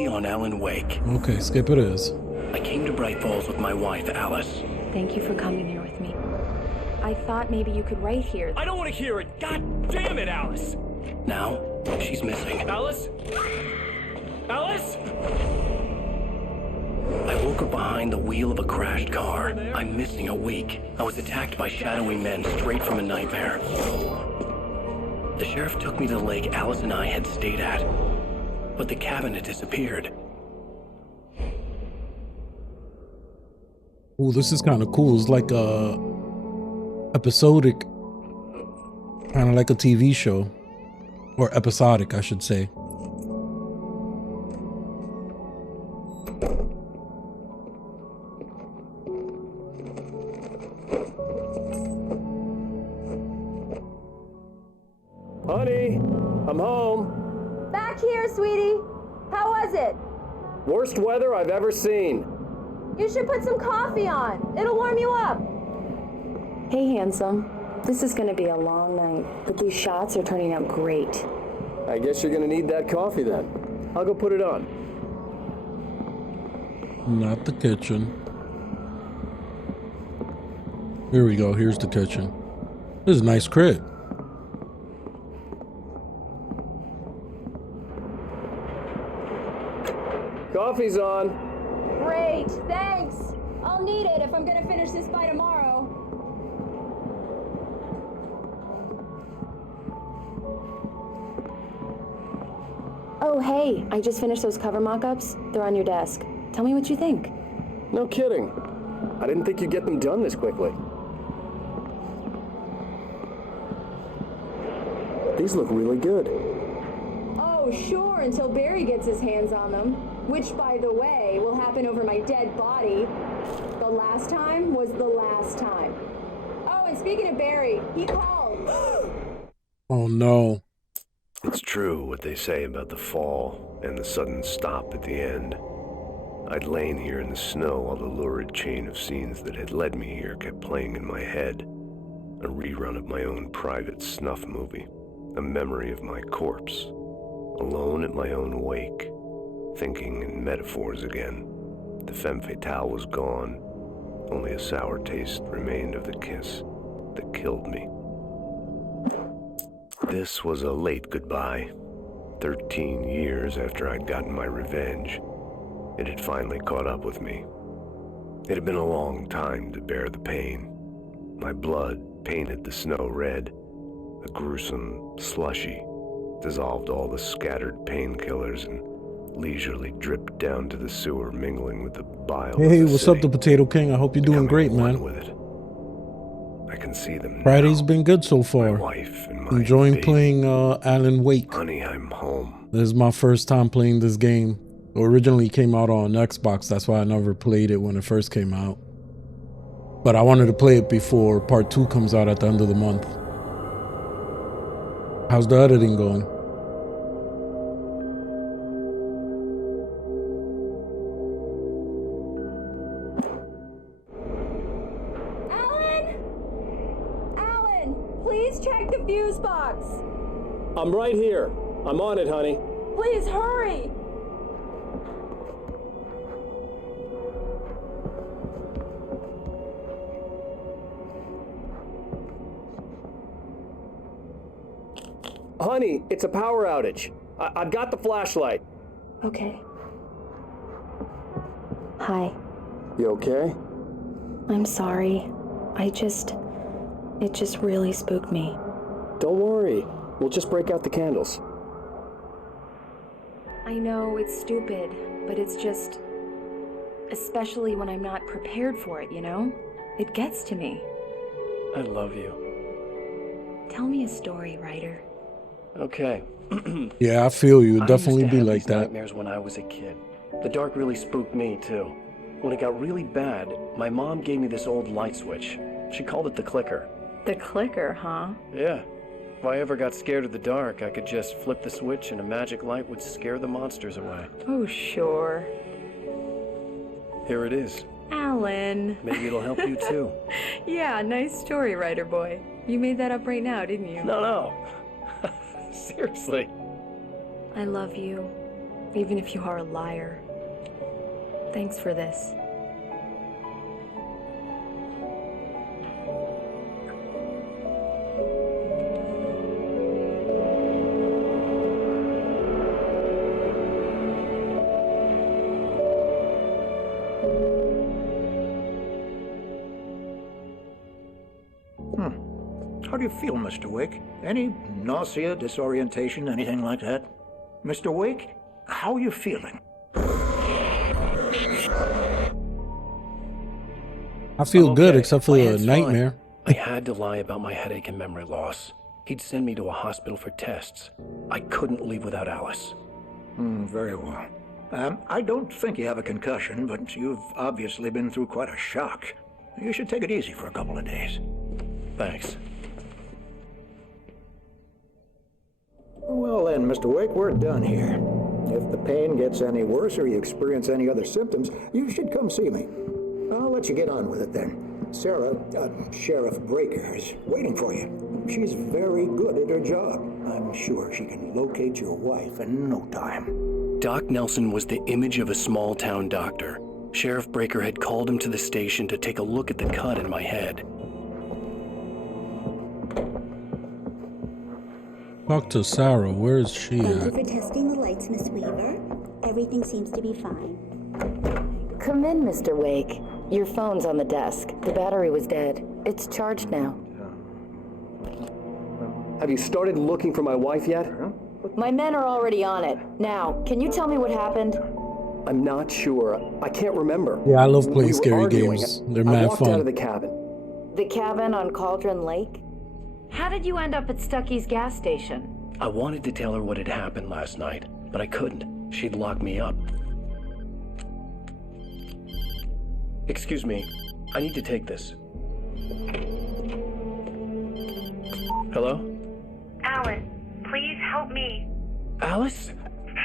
Quickly on Alan Wake. Okay, skip it is. I came to Bright Falls with my wife, Alice. Thank you for coming here with me. I thought maybe you could write here. I don't want to hear it! God damn it, Alice! Now, she's missing. Alice? Alice? I woke up behind the wheel of a crashed car. I'm missing a week. I was attacked by shadowy men straight from a nightmare. The sheriff took me to the lake Alice and I had stayed at, but the cabin had disappeared. Oh, this is kind of cool. It's like episodic, kind of like a TV show, or episodic, I should say. Honey, I'm home. Back here, sweetie. How was it? Worst weather I've ever seen. You should put some coffee on. It'll warm you up. Hey, handsome. This is gonna be a long night, but these shots are turning out great. I guess you're gonna need that coffee then. I'll go put it on. Not the kitchen. Here we go. Here's the kitchen. This is a nice crib. Coffee's on. Great, thanks. I'll need it if I'm gonna finish this by tomorrow. Oh, hey, I just finished those cover mock-ups. They're on your desk. Tell me what you think. No kidding. I didn't think you'd get them done this quickly. These look really good. Oh, sure, until Barry gets his hands on them. Which, by the way, will happen over my dead body. The last time was the last time. Oh, and speaking of Barry, he called. Oh no. It's true what they say about the fall and the sudden stop at the end. I'd lain here in the snow while the lurid chain of scenes that had led me here kept playing in my head. A rerun of my own private snuff movie. A memory of my corpse. Alone at my own wake. Thinking in metaphors again. The femme fatale was gone. Only a sour taste remained of the kiss that killed me. This was a late goodbye. 13 years after I'd gotten my revenge. It had finally caught up with me. It had been a long time to bear the pain. My blood painted the snow red. A gruesome slushy dissolved all the scattered painkillers and leisurely dripped down to the sewer, mingling with the bile. Hey, of the what's city, up, the Potato King? I hope you're doing great, becoming man. one with it. I can see them Friday's now. been good so My far. wife and my Enjoying baby. playing Alan Wake. Honey, I'm home. This is my first time playing this game. It originally came out on Xbox. That's why I never played it when it first came out. But I wanted to play it before part 2 comes out at the end of the month. How's the editing going? Alan, please check the fuse box. I'm right here. I'm on it, honey. Please hurry. Honey, it's a power outage. I've got the flashlight. Okay. Hi. You okay? I'm sorry. It just really spooked me. Don't worry. We'll just break out the candles. I know it's stupid, but it's just... Especially when I'm not prepared for it, you know? It gets to me. I love you. Tell me a story, writer. Okay. Yeah, I feel you. It'd I definitely used to be have like these that. nightmares when I was a kid. The dark really spooked me too. When it got really bad, my mom gave me this old light switch. She called it the clicker. The clicker, huh? Yeah. If I ever got scared of the dark, I could just flip the switch and a magic light would scare the monsters away. Oh, sure. Here it is. Alan. Maybe it'll help you too. Yeah, nice story, writer boy. You made that up right now, didn't you? No. Seriously. I love you. even if you are a liar. Thanks for this. How do you feel, Mr. Wake? Any nausea, disorientation, anything like that? Mr. Wake, how are you feeling? I feel I'm good okay. except for My a head's nightmare. fine. I had to lie about my headache and memory loss. He'd send me to a hospital for tests. I couldn't leave without Alice. Very well. I don't think you have a concussion, but you've obviously been through quite a shock. You should take it easy for a couple of days. Thanks. Well then, Mr. Wake, we're done here. If the pain gets any worse or you experience any other symptoms, you should come see me. I'll let you get on with it then. Sarah, Sheriff Breaker, is waiting for you. She's very good at her job. I'm sure she can locate your wife in no time. Doc Nelson was the image of a small-town doctor. Sheriff Breaker had called him to the station to take a look at the cut in my head. Talk to Sarah. Where is she Thank you at? for testing the lights, Miss Weaver. Everything seems to be fine. Come in, Mr. Wake. Your phone's on the desk. The battery was dead. It's charged now. Have you started looking for my wife yet? My men are already on it. Now, can you tell me what happened? I'm not sure. I can't remember. Yeah, I love playing We were scary arguing. games. They're I mad walked out of fun. the cabin. The cabin on Cauldron Lake? How did you end up at Stucky's gas station? I wanted to tell her what had happened last night, but I couldn't. She'd lock me up. Excuse me. I need to take this. Hello? Alan, please help me. Alice?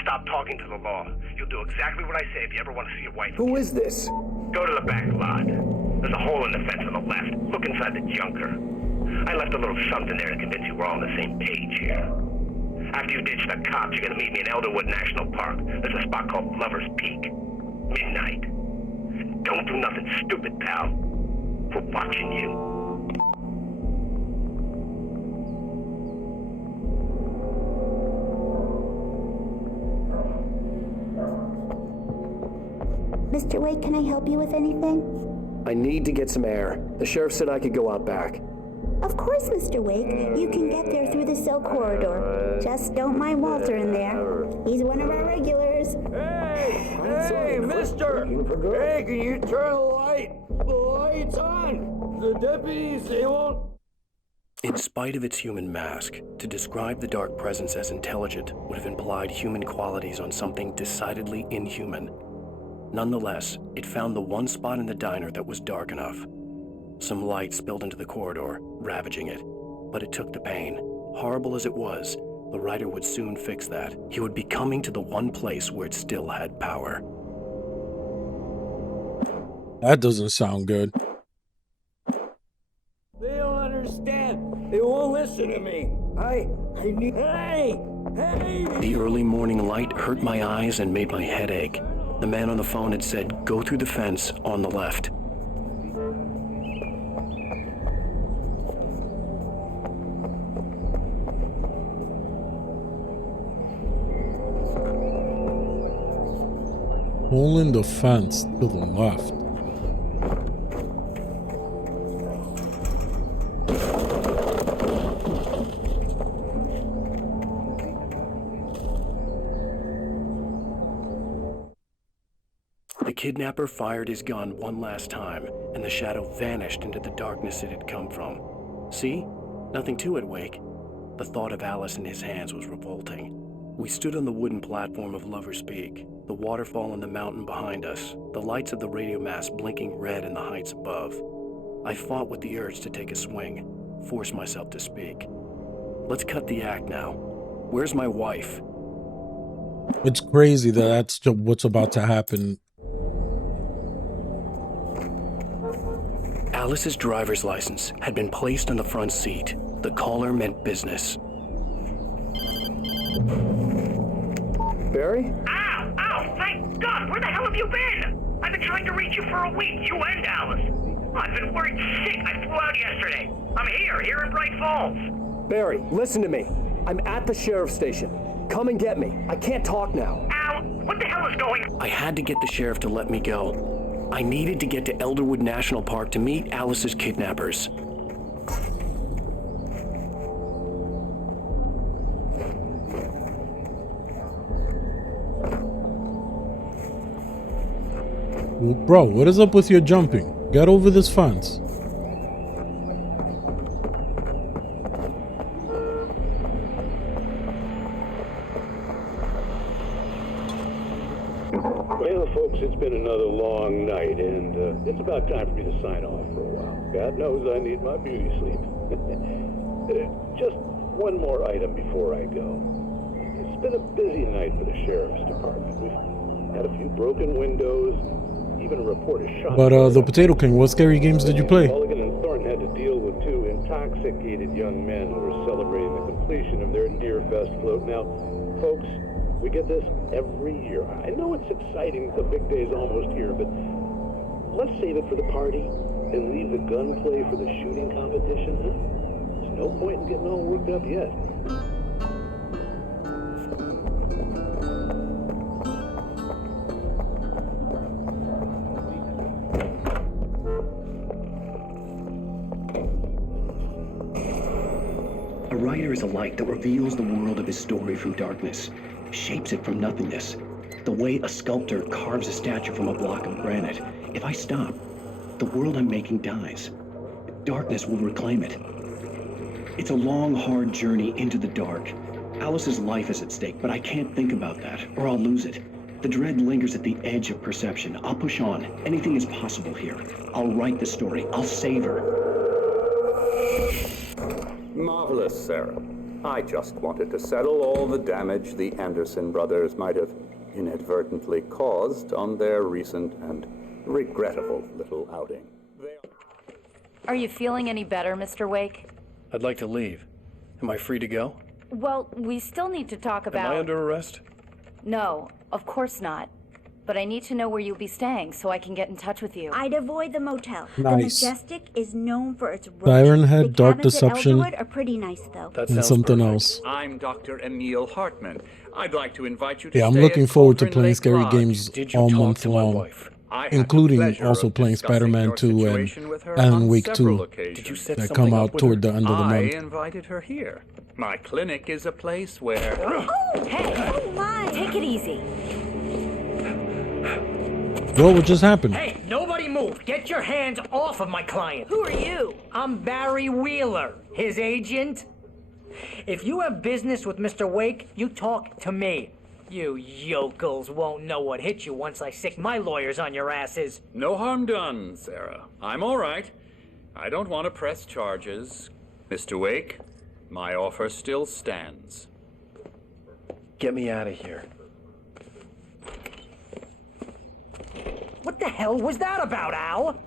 Stop talking to the law. You'll do exactly what I say if you ever want to see your wife. Who is this? Go to the back lot. There's a hole in the fence on the left. Look inside the junker. I left a little something there to convince you we're all on the same page here. After you ditch the cops, you're gonna meet me in Elderwood National Park. There's a spot called Lover's Peak. Midnight. Don't do nothing stupid, pal. We're watching you. Mr. Wake, can I help you with anything? I need to get some air. The sheriff said I could go out back. Of course, Mr. Wake. You can get there through the cell corridor. Just don't mind Walter in there. He's one of our regulars. Hey, mister! Hey, can you turn the light? The light's on! The deputies, they won't... In spite of its human mask, to describe the dark presence as intelligent would have implied human qualities on something decidedly inhuman. Nonetheless, it found the one spot in the diner that was dark enough. Some light spilled into the corridor, ravaging it. But it took the pain. Horrible as it was, the writer would soon fix that. He would be coming to the one place where it still had power. That doesn't sound good. They don't understand. They won't listen to me. I need... Hey! The early morning light hurt my eyes and made my head ache. The man on the phone had said, "Go through the fence on the left." Hole in the fence to the left. The kidnapper fired his gun one last time, and the shadow vanished into the darkness it had come from. See? Nothing to it, Wake. The thought of Alice in his hands was revolting. We stood on the wooden platform of Lover's Peak, the waterfall on the mountain behind us, the lights of the radio mast blinking red in the heights above. I fought with the urge to take a swing, force myself to speak. Let's cut the act now. Where's my wife? It's crazy that that's what's about to happen. Alice's driver's license had been placed on the front seat. The caller meant business. Barry? Ow! have you been? I've been trying to reach you for a week, you and Alice. I've been worried sick. I flew out yesterday. I'm here in Bright Falls. Barry, listen to me. I'm at the sheriff's station. Come and get me. I can't talk now. Al, what the hell is going on? I had to get the sheriff to let me go. I needed to get to Elderwood National Park to meet Alice's kidnappers. Bro, what is up with your jumping? Get over this fence. Well, folks, it's been another long night, and it's about time for me to sign off for a while. God knows I need my beauty sleep. Just one more item before I go. It's been a busy night for the sheriff's department. We've had a few broken windows, even a report of shots. But the Potato King, what scary games did you play? Mulligan and Thornton had to deal with two intoxicated young men who were celebrating the completion of their Deer Fest float. Now, folks, we get this every year. I know it's exciting, the big day's almost here, but let's save it for the party and leave the gunplay for the shooting competition, huh? There's no point in getting all worked up yet. A writer is a light that reveals the world of his story from darkness, shapes it from nothingness. The way a sculptor carves a statue from a block of granite. If I stop, the world I'm making dies. Darkness will reclaim it. It's a long, hard journey into the dark. Alice's life is at stake, but I can't think about that, or I'll lose it. The dread lingers at the edge of perception. I'll push on. Anything is possible here. I'll write the story. I'll save her. Marvelous, Sarah. I just wanted to settle all the damage the Anderson brothers might have inadvertently caused on their recent and regrettable little outing. Are you feeling any better, Mr. Wake? I'd like to leave. Am I free to go? Well, we still need to talk about... Am I under arrest? No, of course not. But I need to know where you'll be staying so I can get in touch with you. I'd avoid the motel. Nice. The Majestic is known for its Siren Head, The Dark cabins at Deception, Elderwood are pretty nice, though. and something else. I'm Dr. Emil Hartman. I'd like to invite you to Yeah, I'm stay looking at forward to Cauldron playing Lake scary Lodge. games all month long, including also playing Spider-Man 2 and Alan Wake 2 that come out toward the end of the I month. invited her here. My clinic is a place where... Oh, hey! Oh, my! Take it easy. What just happened? Hey, nobody move! Get your hands off of my client! Who are you? I'm Barry Wheeler, his agent. If you have business with Mr. Wake, you talk to me. You yokels won't know what hit you once I sick my lawyers on your asses. No harm done, Sarah. I'm all right. I don't want to press charges. Mr. Wake, my offer still stands. Get me out of here. What the hell was that about, Al?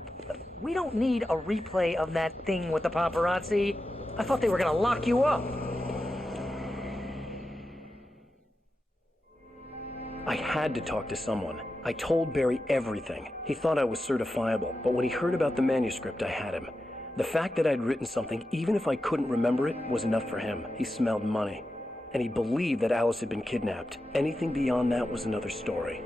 We don't need a replay of that thing with the paparazzi. I thought they were gonna lock you up. I had to talk to someone. I told Barry everything. He thought I was certifiable, but when he heard about the manuscript, I had him. The fact that I'd written something, even if I couldn't remember it, was enough for him. He smelled money. And he believed that Alice had been kidnapped. Anything beyond that was another story.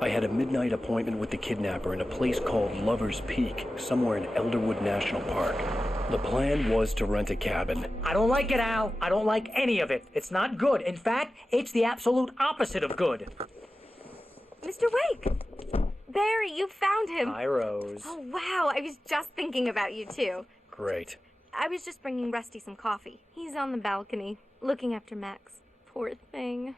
I had a midnight appointment with the kidnapper in a place called Lover's Peak, somewhere in Elderwood National Park. The plan was to rent a cabin. I don't like it, Al. I don't like any of it. It's not good. In fact, it's the absolute opposite of good. Mr. Wake! Barry, you found him. Hi, Rose. Oh, wow. I was just thinking about you, too. Great. I was just bringing Rusty some coffee. He's on the balcony, looking after Max. Poor thing.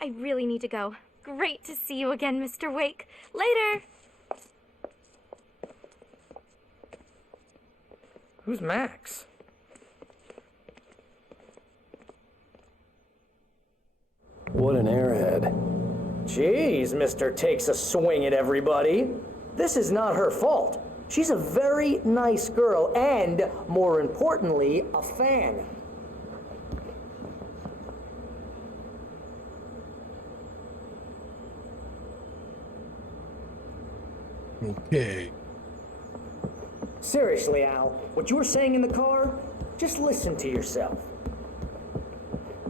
I really need to go. Great to see you again, Mr. Wake. Later! Who's Max? What an airhead. Jeez, Mr. Takes a swing at everybody. This is not her fault. She's a very nice girl and, more importantly, a fan. Okay. Seriously, Al, what you were saying in the car, just listen to yourself.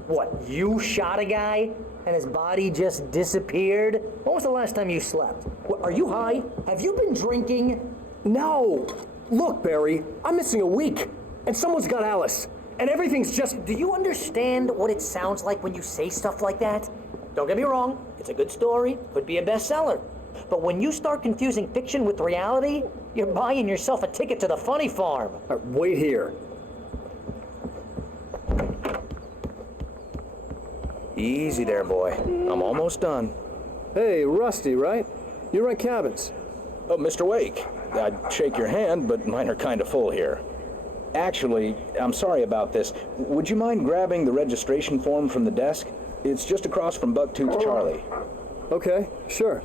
What, you shot a guy and his body just disappeared? When was the last time you slept? What, are you high? Have you been drinking? No! Look, Barry, I'm missing a week, and someone's got Alice, and everything's just... Do you understand what it sounds like when you say stuff like that? Don't get me wrong, it's a good story, could be a bestseller. But when you start confusing fiction with reality, you're buying yourself a ticket to the funny farm. Wait here. Easy there, boy. I'm almost done. Hey, Rusty, right? You rent cabins. Oh, Mr. Wake. I'd shake your hand, but mine are kind of full here. Actually, I'm sorry about this. Would you mind grabbing the registration form from the desk? It's just across from Bucktooth Charlie. Okay, sure.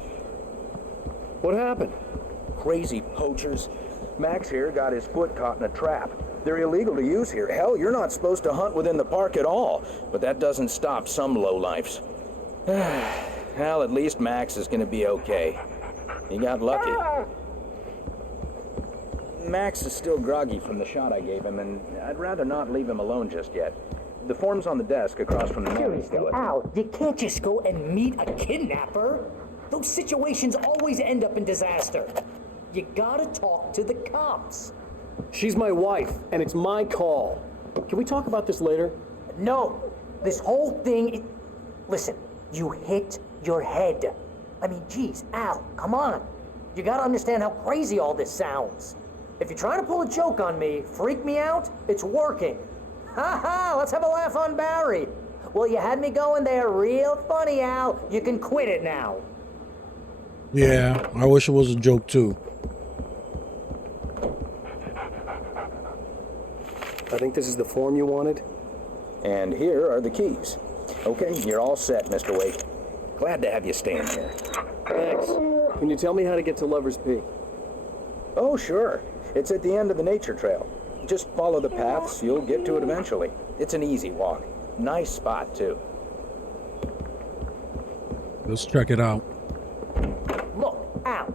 What happened? Crazy poachers. Max here got his foot caught in a trap. They're illegal to use here. Hell, you're not supposed to hunt within the park at all. But that doesn't stop some lowlifes. Well, at least Max is going to be okay. He got lucky. Max is still groggy from the shot I gave him, and I'd rather not leave him alone just yet. The form's on the desk across from the Seriously, Al, you can't just go and meet a kidnapper. Those situations always end up in disaster. You gotta talk to the cops. She's my wife, and it's my call. Can we talk about this later? No. This whole thing... Listen, you hit your head. I mean, geez, Al, come on. You gotta understand how crazy all this sounds. If you're trying to pull a joke on me, freak me out, it's working. Ha ha, let's have a laugh on Barry. Well, you had me going there real funny, Al. You can quit it now. Yeah, I wish it was a joke too. I think this is the form you wanted. And here are the keys. Okay, you're all set, Mr. Wake. Glad to have you staying here. Thanks. Can you tell me how to get to Lover's Peak? Oh, sure. It's at the end of the nature trail. Just follow the paths, you'll get to it eventually. It's an easy walk. Nice spot, too. Let's check it out. Look, Al,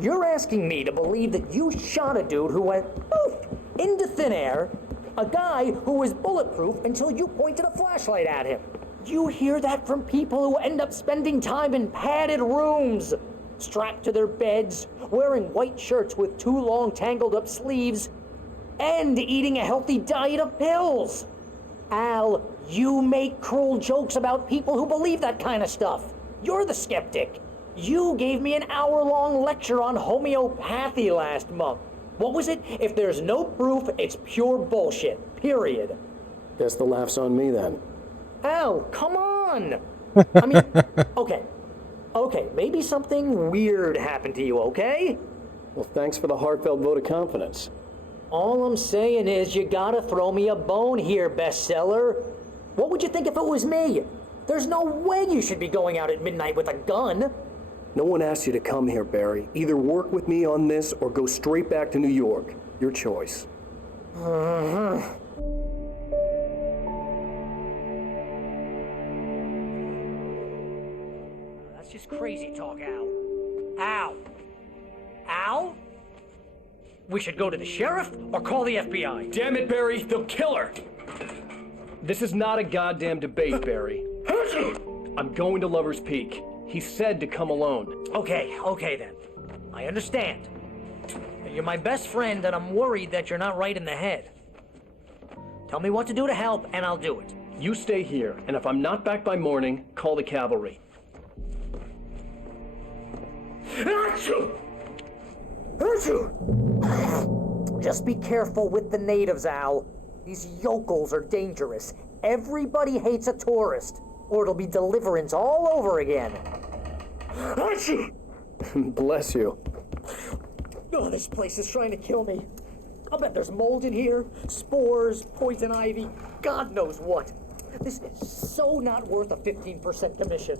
you're asking me to believe that you shot a dude who went poof into thin air, a guy who was bulletproof until you pointed a flashlight at him. You hear that from people who end up spending time in padded rooms, strapped to their beds, wearing white shirts with too long tangled up sleeves, and eating a healthy diet of pills. Al, you make cruel jokes about people who believe that kind of stuff. You're the skeptic. You gave me an hour-long lecture on homeopathy last month. What was it? If there's no proof, it's pure bullshit. Period. Guess the laugh's on me then. Al, come on! I mean, okay, maybe something weird happened to you, okay? Well, thanks for the heartfelt vote of confidence. All I'm saying is you gotta throw me a bone here, bestseller. What would you think if it was me? There's no way you should be going out at midnight with a gun. No one asked you to come here, Barry. Either work with me on this or go straight back to New York. Your choice. That's just crazy talk, Al. Al? Al? We should go to the sheriff or call the FBI. Damn it, Barry, they'll kill her! This is not a goddamn debate, Barry. I'm going to Lover's Peak. He said to come alone. Okay then. I understand. You're my best friend and I'm worried that you're not right in the head. Tell me what to do to help and I'll do it. You stay here, and if I'm not back by morning, call the cavalry. Just be careful with the natives, Al. These yokels are dangerous. Everybody hates a tourist, or it'll be Deliverance all over again. Bless you. Oh, this place is trying to kill me. I'll bet there's mold in here, spores, poison ivy, God knows what. This is so not worth a 15% commission.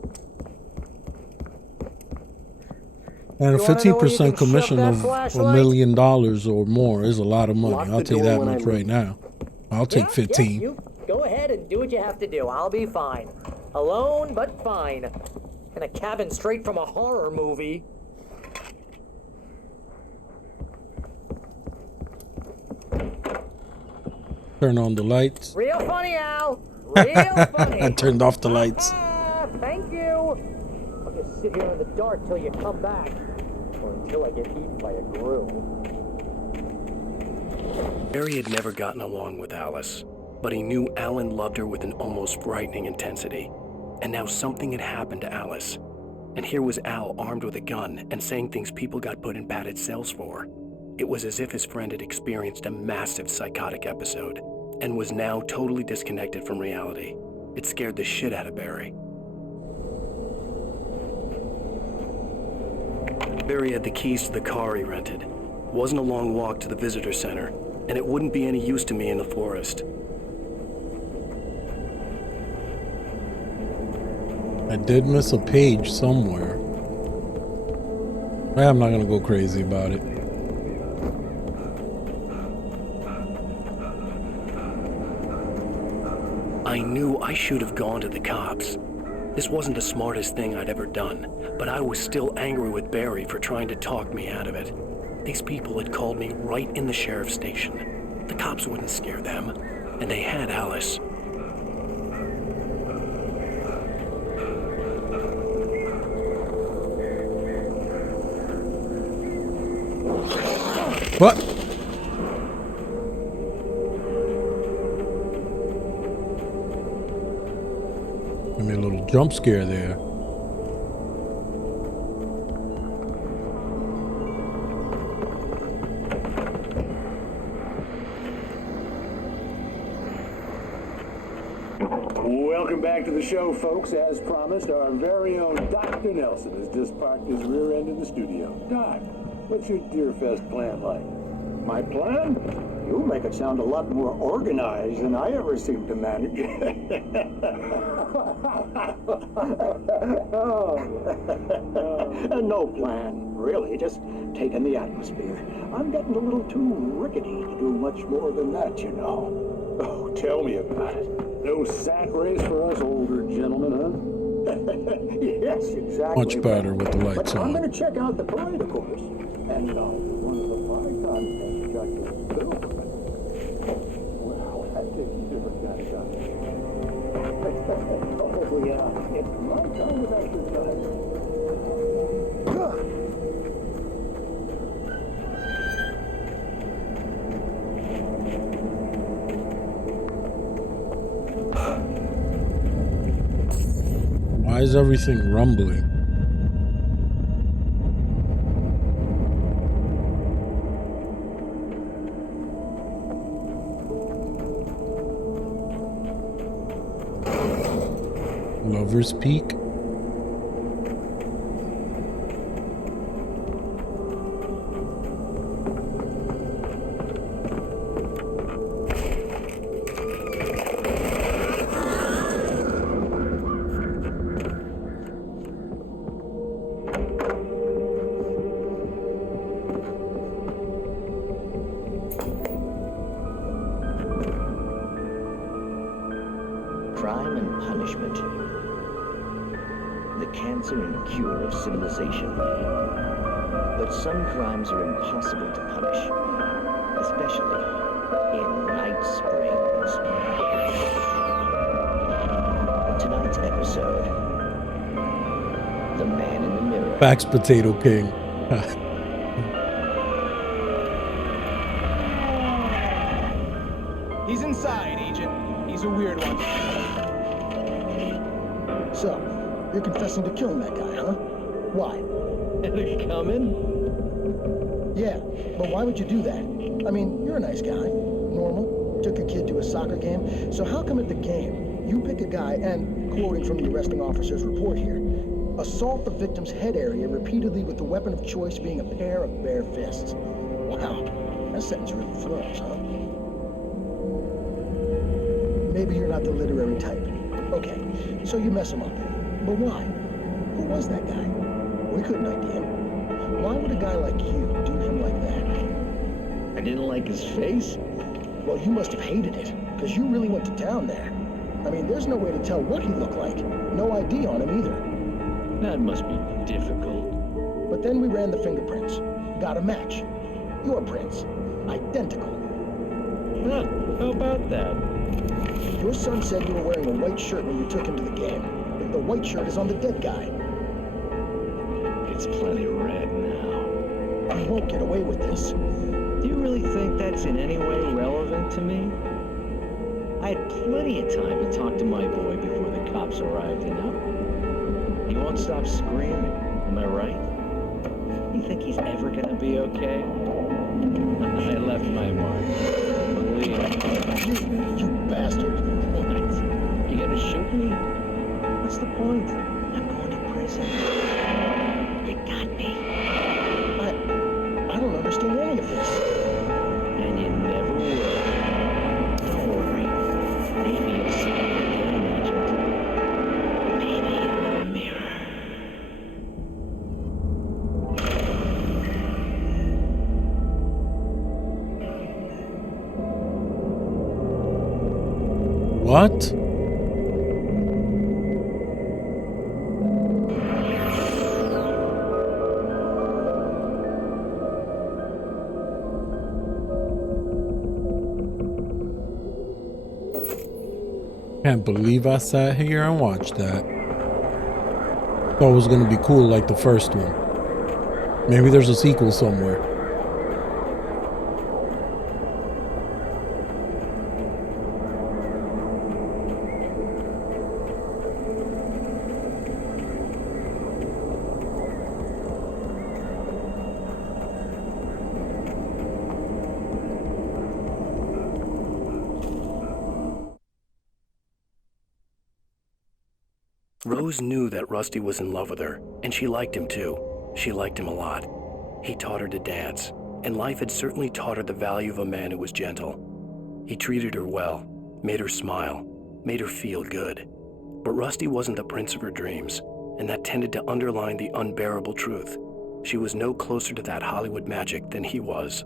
And a 15% commission of $1 million or more is a lot of money. I'll tell you that much right now. I'll take 15. Yeah, you go ahead and do what you have to do. I'll be fine. Alone, but fine. In a cabin straight from a horror movie. Turn on the lights. Real funny, Al. Real funny. I turned off the lights. Thank you. I'll just sit here in the dark till you come back. Or until I get eaten by a grue. Barry had never gotten along with Alice, but he knew Alan loved her with an almost frightening intensity. And now something had happened to Alice. And here was Al armed with a gun and saying things people got put in padded cells for. It was as if his friend had experienced a massive psychotic episode and was now totally disconnected from reality. It scared the shit out of Barry. Barry had the keys to the car he rented. It wasn't a long walk to the visitor center, and it wouldn't be any use to me in the forest. I did miss a page somewhere. I'm not gonna go crazy about it. I knew I should have gone to the cops. This wasn't the smartest thing I'd ever done, but I was still angry with Barry for trying to talk me out of it. These people had called me right in the sheriff's station. The cops wouldn't scare them, and they had Alice. What? Give me a little jump scare there. Welcome back to the show, folks. As promised, our very own Dr. Nelson has just parked his rear end in the studio. Doc, what's your Deerfest plan like? My plan? You make it sound a lot more organized than I ever seem to manage. No plan, really, just taking the atmosphere. I'm getting a little too rickety to do much more than that, you know. Oh, tell me about it. No sack race for us older gentlemen, huh? Yes, exactly. Much better with the lights but I'm on. going to check out the parade, of course. And one of the fire contests judges, too. Wow, that takes a different kind of contest. Oh, yeah. It's my kind of exercise. Why is everything rumbling? Lover's Peak? Crime and punishment. The cancer and cure of civilization. But some crimes are impossible to punish, especially in Night Springs. Tonight's episode, The Man in the Mirror. Fax Potato King. He's inside, Agent. He's a weird one. So, you're confessing to killing that guy, huh? Why? Coming? Yeah, but why would you do that? I mean, you're a nice guy. Normal. Took a kid to a soccer game. So how come at the game, you pick a guy and, quoting from the arresting officer's report here, assault the victim's head area repeatedly with the weapon of choice being a pair of bare fists? Wow, that sentence really flows, huh? Maybe you're not the literary type. Okay, so you mess him up. But why? Who was that guy? We couldn't ID him. Why would a guy like you do him like that? I didn't like his face? Well, you must have hated it, because you really went to town there. I mean, there's no way to tell what he looked like. No ID on him either. That must be difficult. But then we ran the fingerprints. Got a match. Your prints. Identical. Huh, how about that? Your son said you were wearing a white shirt when you took him to the game. The white shirt is on the dead guy. It's plenty red now. You won't get away with this. Do you really think that's in any way relevant to me? I had plenty of time to talk to my boy before the cops arrived, you know? He won't stop screaming, am I right? You think he's ever gonna be okay? I left my mark. Believe me. You bastard. What? You gonna shoot me? What's the point? I'm going to prison. You got me. I don't understand any of this. And you never will. Don't worry. Maybe you'll see me again, Agent. Maybe in the mirror. What? Can't believe I sat here and watched that. Thought it was gonna be cool like the first one. Maybe there's a sequel somewhere. Rose knew that Rusty was in love with her, and she liked him too. She liked him a lot. He taught her to dance, and life had certainly taught her the value of a man who was gentle. He treated her well, made her smile, made her feel good. But Rusty wasn't the prince of her dreams, and that tended to underline the unbearable truth. She was no closer to that Hollywood magic than he was.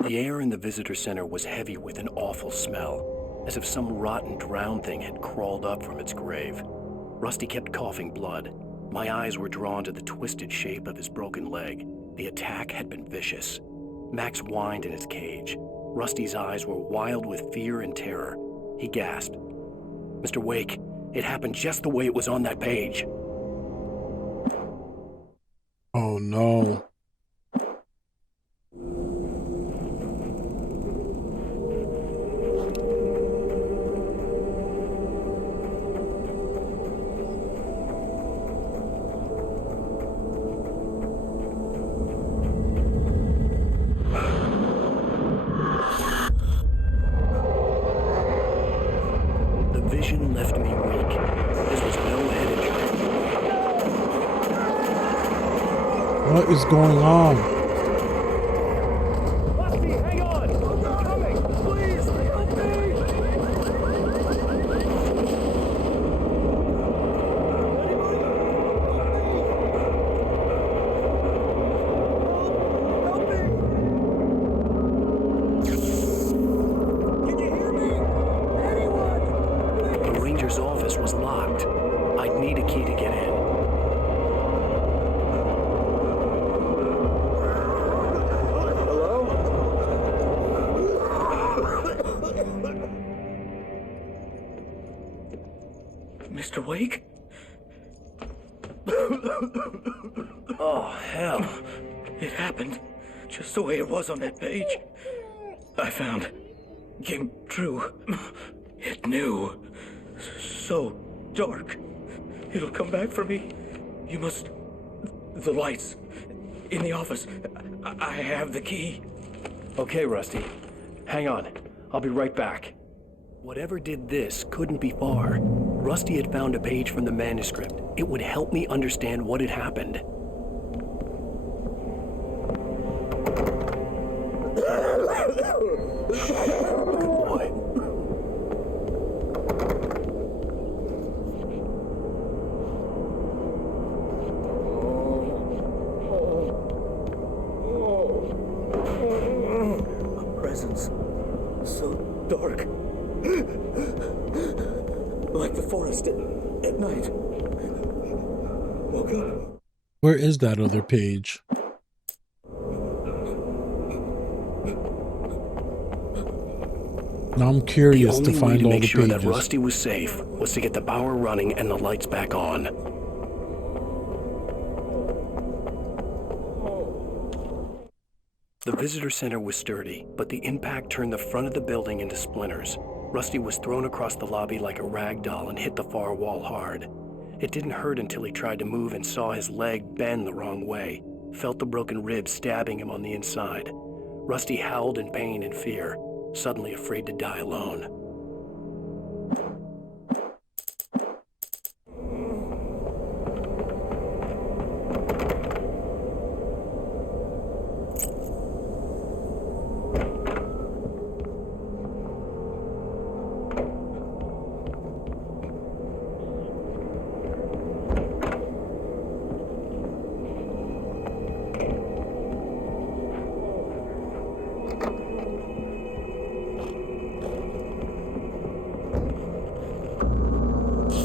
The air in the visitor center was heavy with an awful smell, as if some rotten drowned thing had crawled up from its grave. Rusty kept coughing blood. My eyes were drawn to the twisted shape of his broken leg. The attack had been vicious. Max whined in his cage. Rusty's eyes were wild with fear and terror. He gasped. "Mr. Wake, it happened just the way it was on that page." Oh no. Vision left me weak. This was no head injury. What is going on? Rusty, hang on! I'm coming! Please, help me! The ranger's office was locked. I'd need a key to get in. Mr. Wake? Oh, hell. It happened just the way it was on that page. I found. Came true. It knew. So dark. It'll come back for me. You must... The lights. In the office. I have the key. Okay, Rusty. Hang on. I'll be right back. Whatever did this couldn't be far. Rusty had found a page from the manuscript. It would help me understand what had happened. Good boy. presence. So dark. Like the forest at night. Woke up. Where is that other page? Now I'm curious to The only way find to all make the sure pages. that Rusty was safe was to get the power running and the lights back on. The visitor center was sturdy, but the impact turned the front of the building into splinters. Rusty was thrown across the lobby like a rag doll and hit the far wall hard. It didn't hurt until he tried to move and saw his leg bend the wrong way, felt the broken rib stabbing him on the inside. Rusty howled in pain and fear, suddenly afraid to die alone.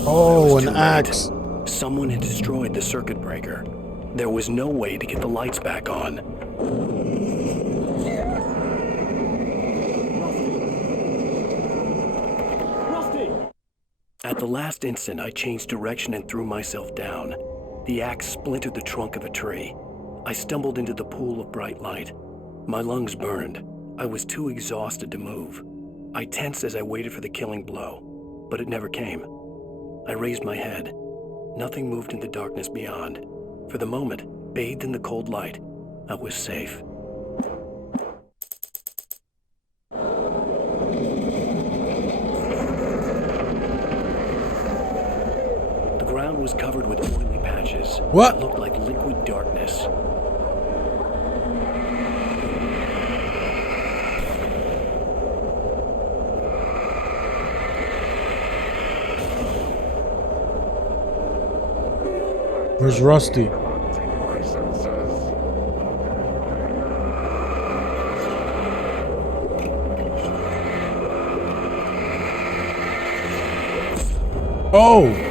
Oh, an axe. Someone had destroyed the circuit breaker. There was no way to get the lights back on. Rusty! At the last instant, I changed direction and threw myself down. The axe splintered the trunk of a tree. I stumbled into the pool of bright light. My lungs burned. I was too exhausted to move. I tensed as I waited for the killing blow, but it never came. I raised my head. Nothing moved in the darkness beyond. For the moment, bathed in the cold light, I was safe. The ground was covered with oily patches. What? It looked like liquid darkness. Where's Rusty? Oh!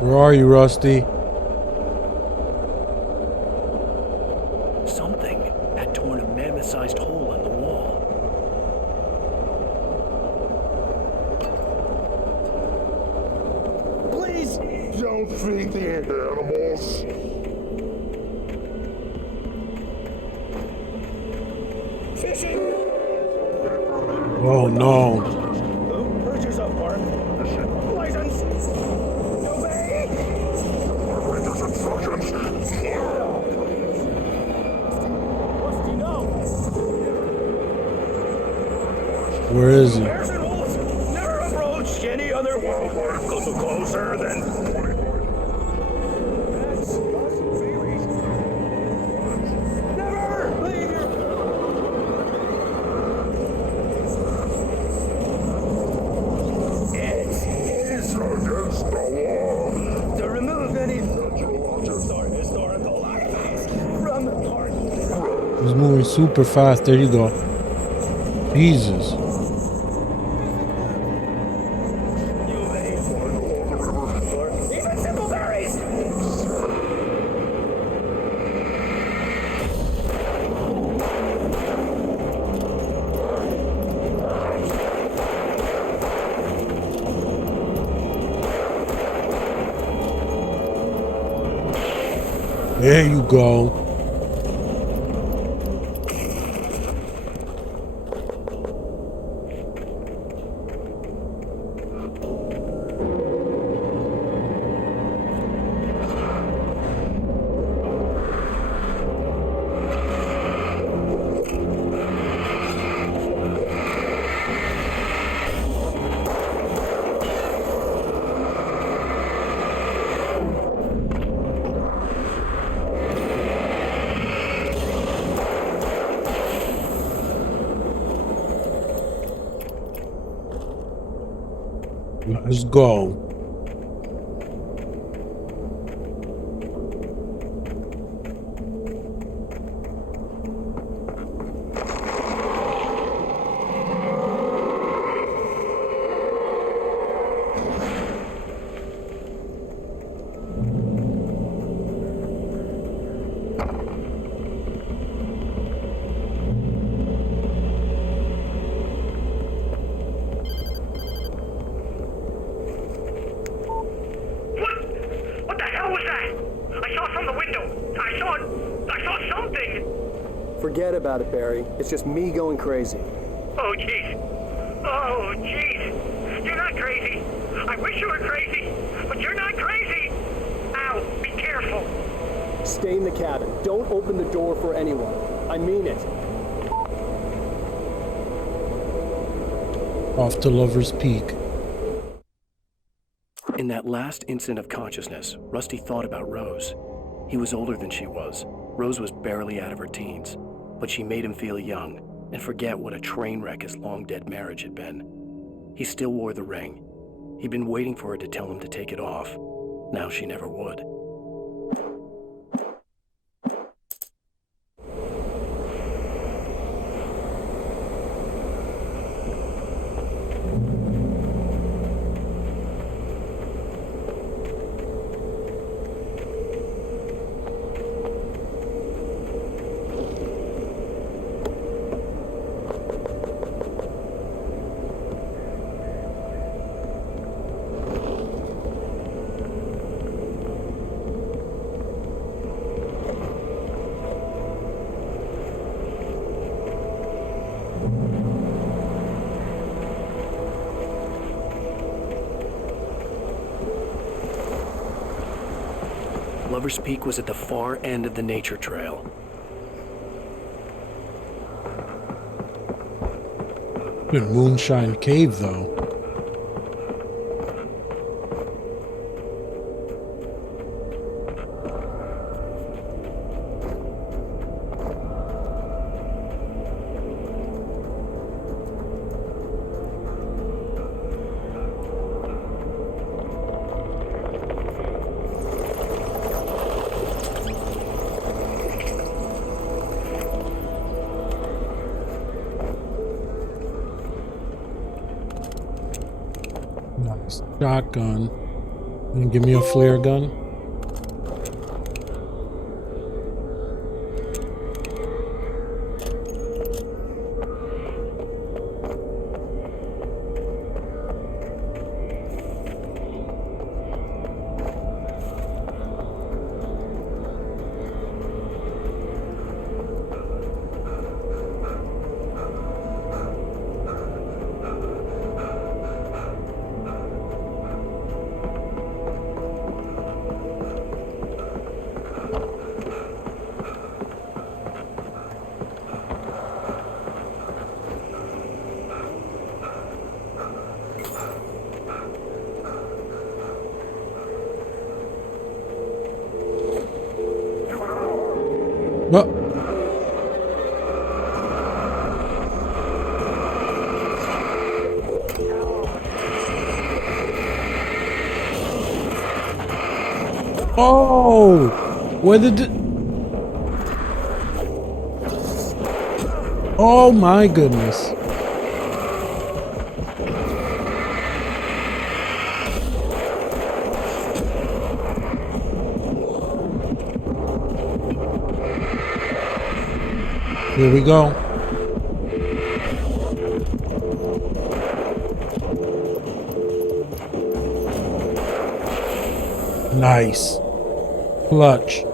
Where are you, Rusty? Something had torn a mammoth-sized hole in the wall. Please don't feed the animals. Fishing! Oh no. Purge yourself, Mark. License! Obey! Operator's instructions. Rusty, no! Where is he? Bears and wolves never approach any other wildlife closer than... Never leave your... It is Against the law. to remove any historical artifacts from the park. He's moving super fast. There you go. Jesus. Even simple berries! There you go. Let's go. What the hell was that? I saw from the window. I saw something. Forget about it, Barry. It's just me going crazy. Oh, jeez. Oh, jeez. You're not crazy. I wish you were crazy, but you're not crazy. Ow, be careful. Stay in the cabin. Don't open the door for anyone. I mean it. Off to Lover's Peak. In that last instant of consciousness, Rusty thought about Rose. He was older than she was. Rose was barely out of her teens, but she made him feel young and forget what a train wreck his long-dead marriage had been. He still wore the ring. He'd been waiting for her to tell him to take it off. Now she never would. Lover's Peak was at the far end of the nature trail. Good Moonshine Cave, though. Nice shotgun. And give me a flare gun. Oh, where did it? Oh my goodness. Here we go. Nice. Clutch.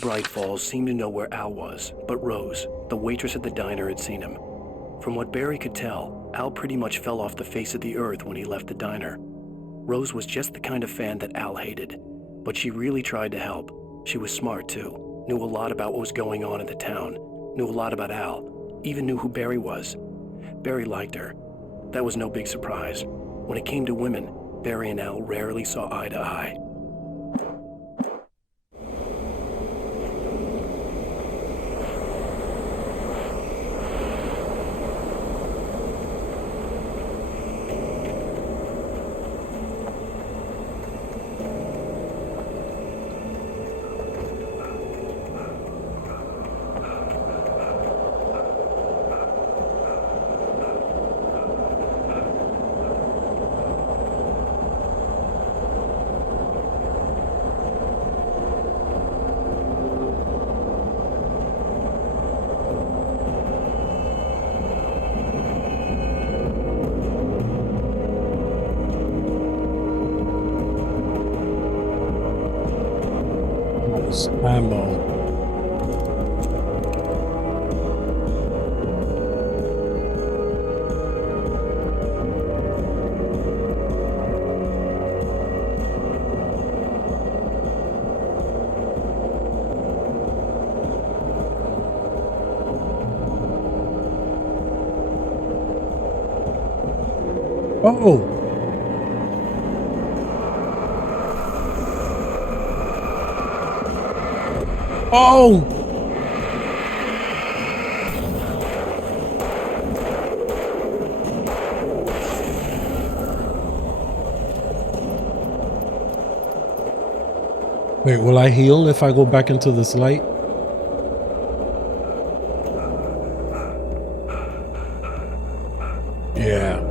Bright Falls seemed to know where Al was, but Rose, the waitress at the diner, had seen him. From what Barry could tell, Al pretty much fell off the face of the earth when he left the diner. Rose was just the kind of fan that Al hated, but she really tried to help. She was smart too, knew a lot about what was going on in the town, knew a lot about Al, even knew who Barry was. Barry liked her. That was no big surprise. When it came to women, Barry and Al rarely saw eye to eye. use ammo. Oh! Oh! Wait, will I heal if I go back into this light? Yeah.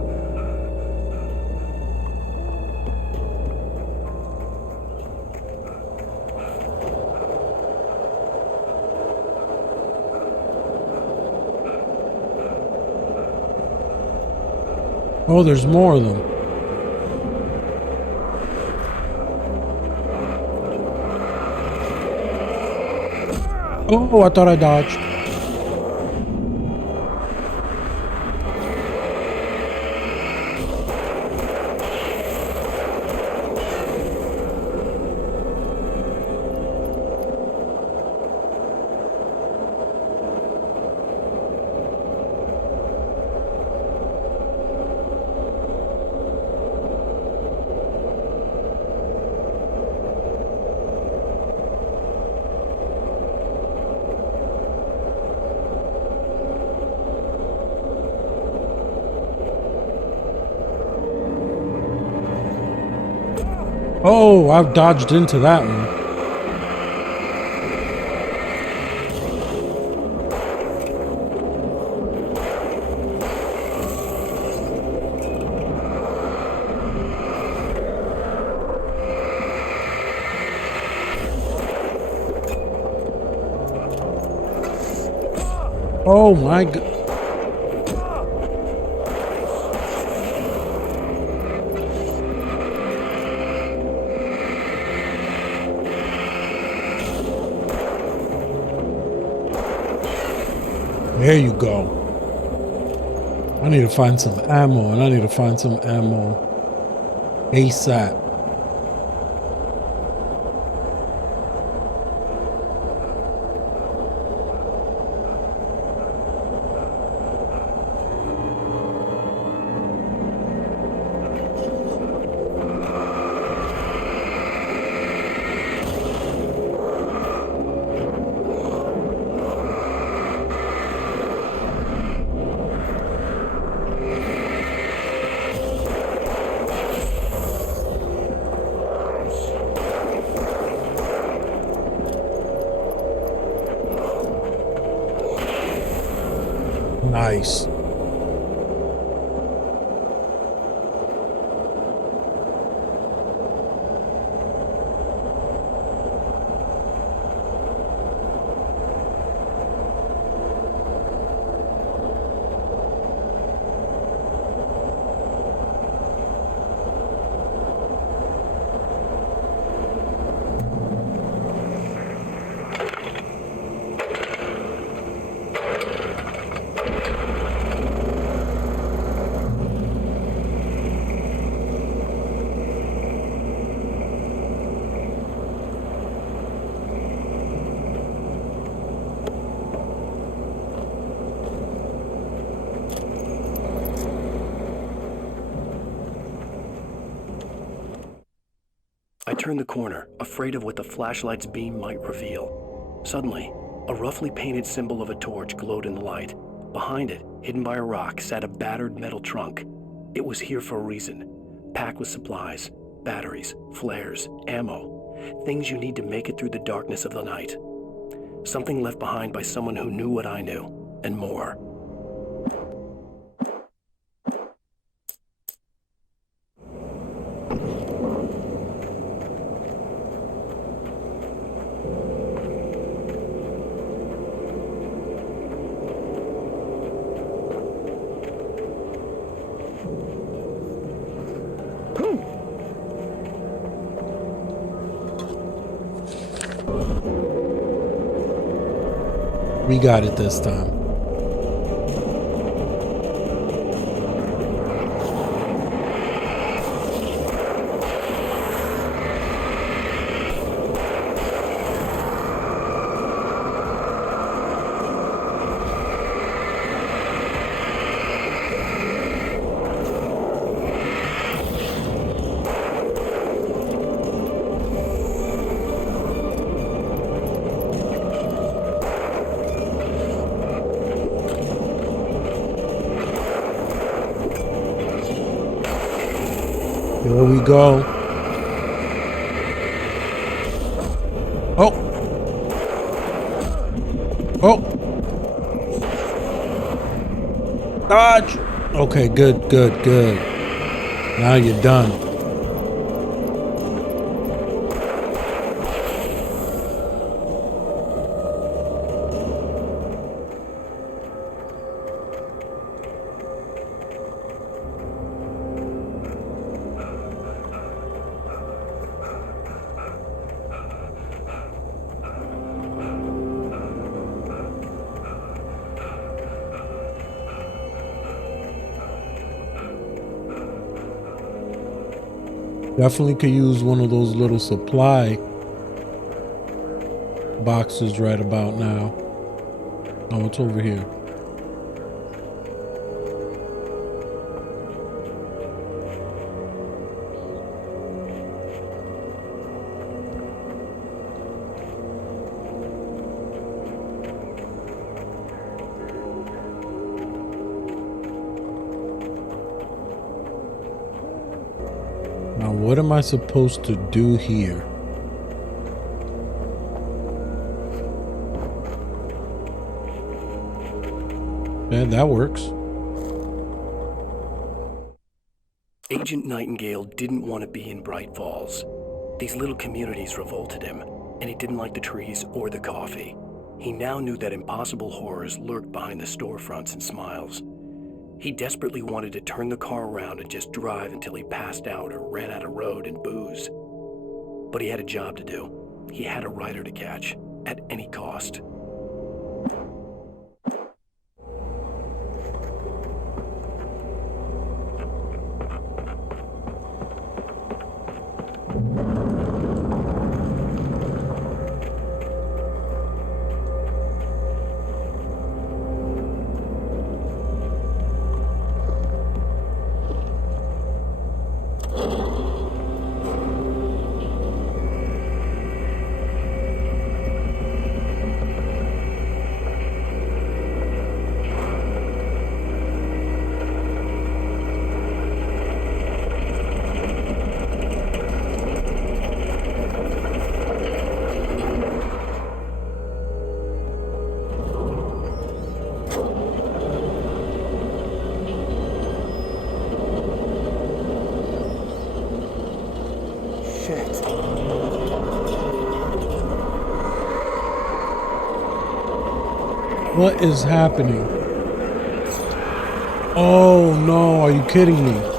Oh, there's more of them. Oh, I thought I dodged. Oh, I've dodged into that one. Oh my god. There you go. I need to find some ammo, and I need to find some ammo ASAP. Nice. I turned the corner, afraid of what the flashlight's beam might reveal. Suddenly, a roughly painted symbol of a torch glowed in the light. Behind it, hidden by a rock, sat a battered metal trunk. It was here for a reason, packed with supplies, batteries, flares, ammo, things you need to make it through the darkness of the night. Something left behind by someone who knew what I knew, and more. We got it this time. Here we go. Oh. Oh. Dodge. Okay, good, good, good. Now you're done. Definitely could use one of those little supply boxes right about now. Oh, it's over here. Now, what am I supposed to do here? Yeah, that works. Agent Nightingale didn't want to be in Bright Falls. These little communities revolted him, and he didn't like the trees or the coffee. He now knew that impossible horrors lurked behind the storefronts and smiles. He desperately wanted to turn the car around and just drive until he passed out or ran out of road and booze. But he had a job to do. He had a rider to catch, at any cost. What is happening? Oh no, are you kidding me?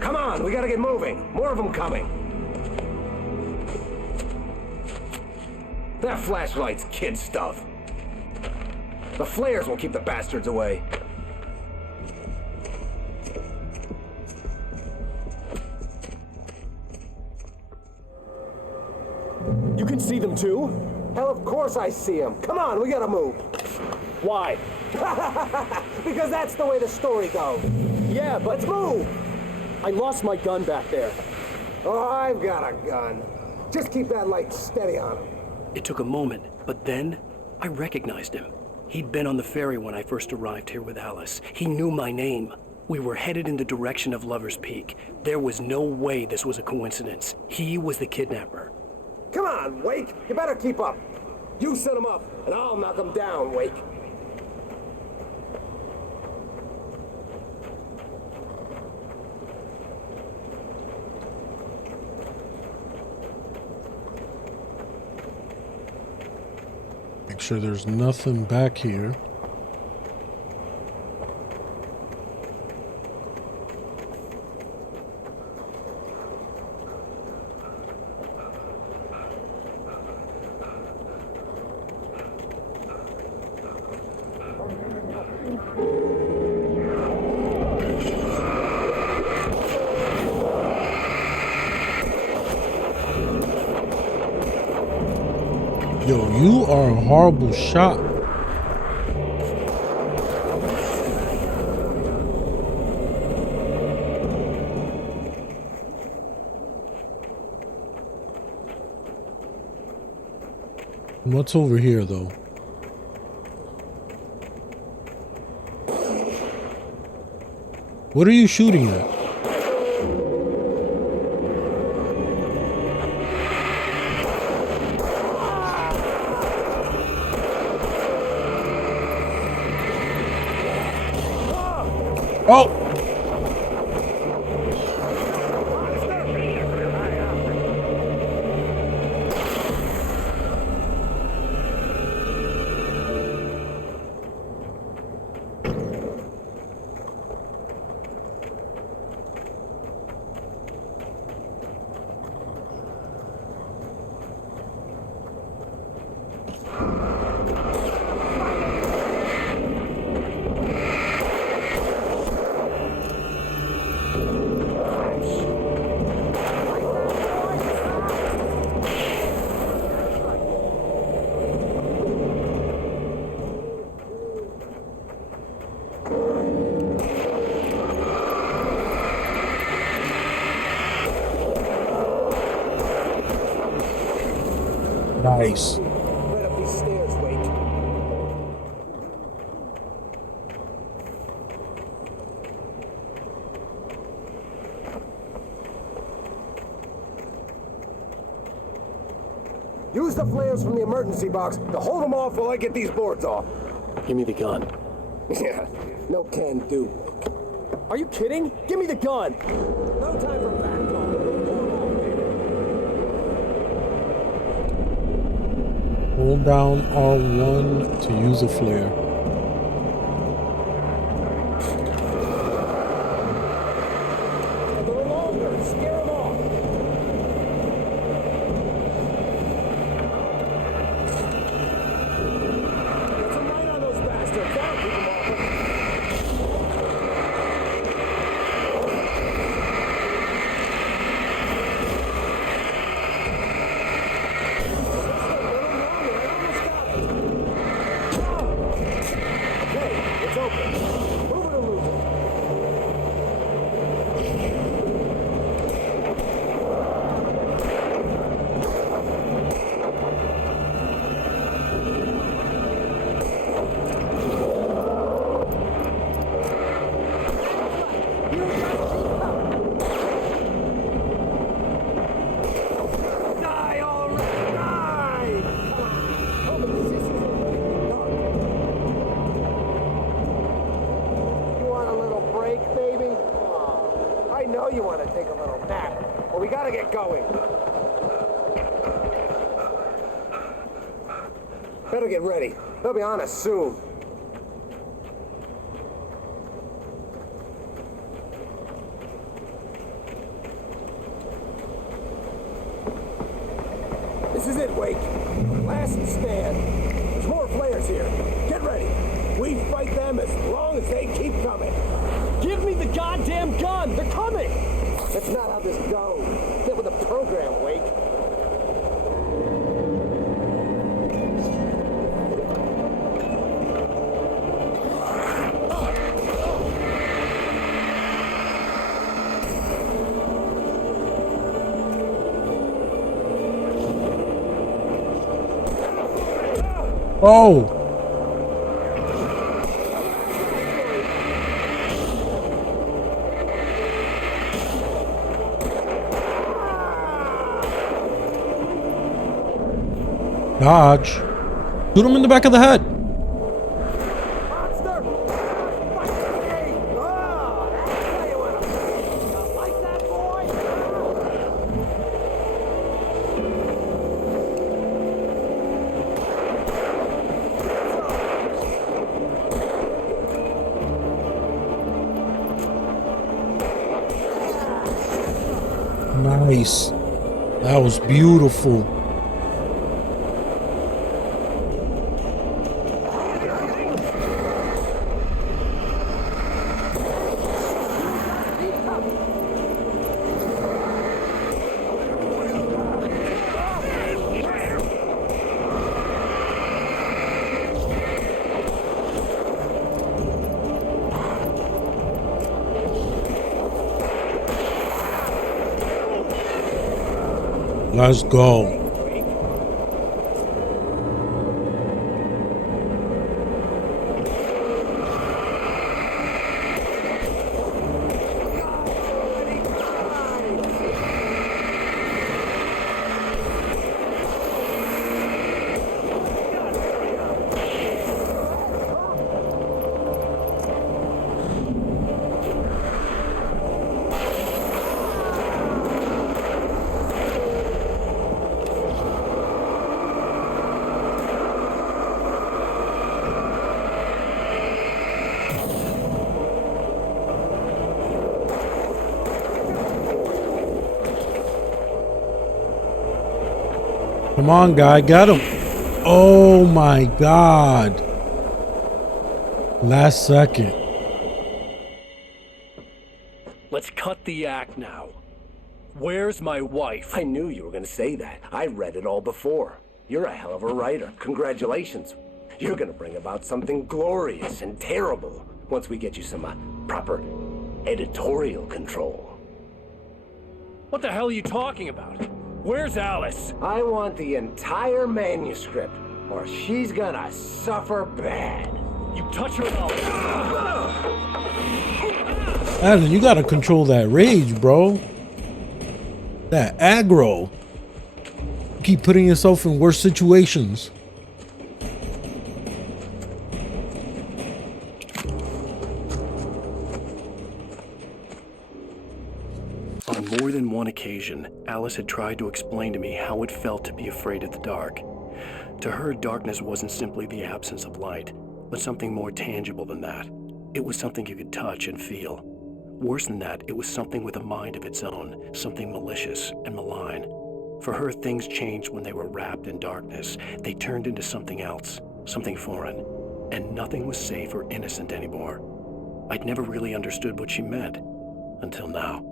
Come on, we gotta get moving. More of them coming. That flashlight's kid stuff. The flares will keep the bastards away. You can see them too? Hell, of course I see them. Come on, we gotta move. Why? Because that's the way the story goes. Yeah, but let's move. I lost my gun back there. Oh, I've got a gun. Just keep that light steady on him. It took a moment, but then I recognized him. He'd been on the ferry when I first arrived here with Alice. He knew my name. We were headed in the direction of Lover's Peak. There was no way this was a coincidence. He was the kidnapper. Come on, Wake. You better keep up. You set him up, and I'll knock him down, Wake. sure there's nothing back here. Yo, you are a horrible shot. What's over here, though? What are you shooting at? Oh! Nice. Right up these stairs, Wake. Use the flares from the emergency box to hold them off while I get these boards off. Give me the gun. Yeah, no can do. Are you kidding? Give me the gun. No time for back talk. Hold down R1 to use a flare. The revolver, scare them off. Get some light on those bastards. That'll keep them off. It's open. Move it or lose it. Die already! Die! Come on, you want a little break, baby? Oh, I know you want to take a little nap, but we gotta get going. Better get ready. They'll be on us soon. This is it, Wake. Last stand. There's more flares here. Get ready. We fight them as long as they keep coming. Give me the goddamn gun! They're coming! That's not how this goes. Get with the program, Wake. Oh! Dodge. Shoot him in the back of the head. Nice. That was beautiful. Let's go. Come on, guy, get him. Oh my God. Last second. Let's cut the act now. Where's my wife? I knew you were going to say that. I read it all before. You're a hell of a writer. Congratulations. You're going to bring about something glorious and terrible once we get you some proper editorial control. What the hell are you talking about? Where's Alice? I want the entire manuscript, or she's gonna suffer bad. You touch her now. Alan, you gotta control that rage, bro. That aggro. Keep putting yourself in worse situations. On more than one occasion, Alice had tried to explain to me how it felt to be afraid of the dark. To her, darkness wasn't simply the absence of light, but something more tangible than that. It was something you could touch and feel. Worse than that, it was something with a mind of its own, something malicious and malign. For her, things changed when they were wrapped in darkness. They turned into something else, something foreign, and nothing was safe or innocent anymore. I'd never really understood what she meant, until now.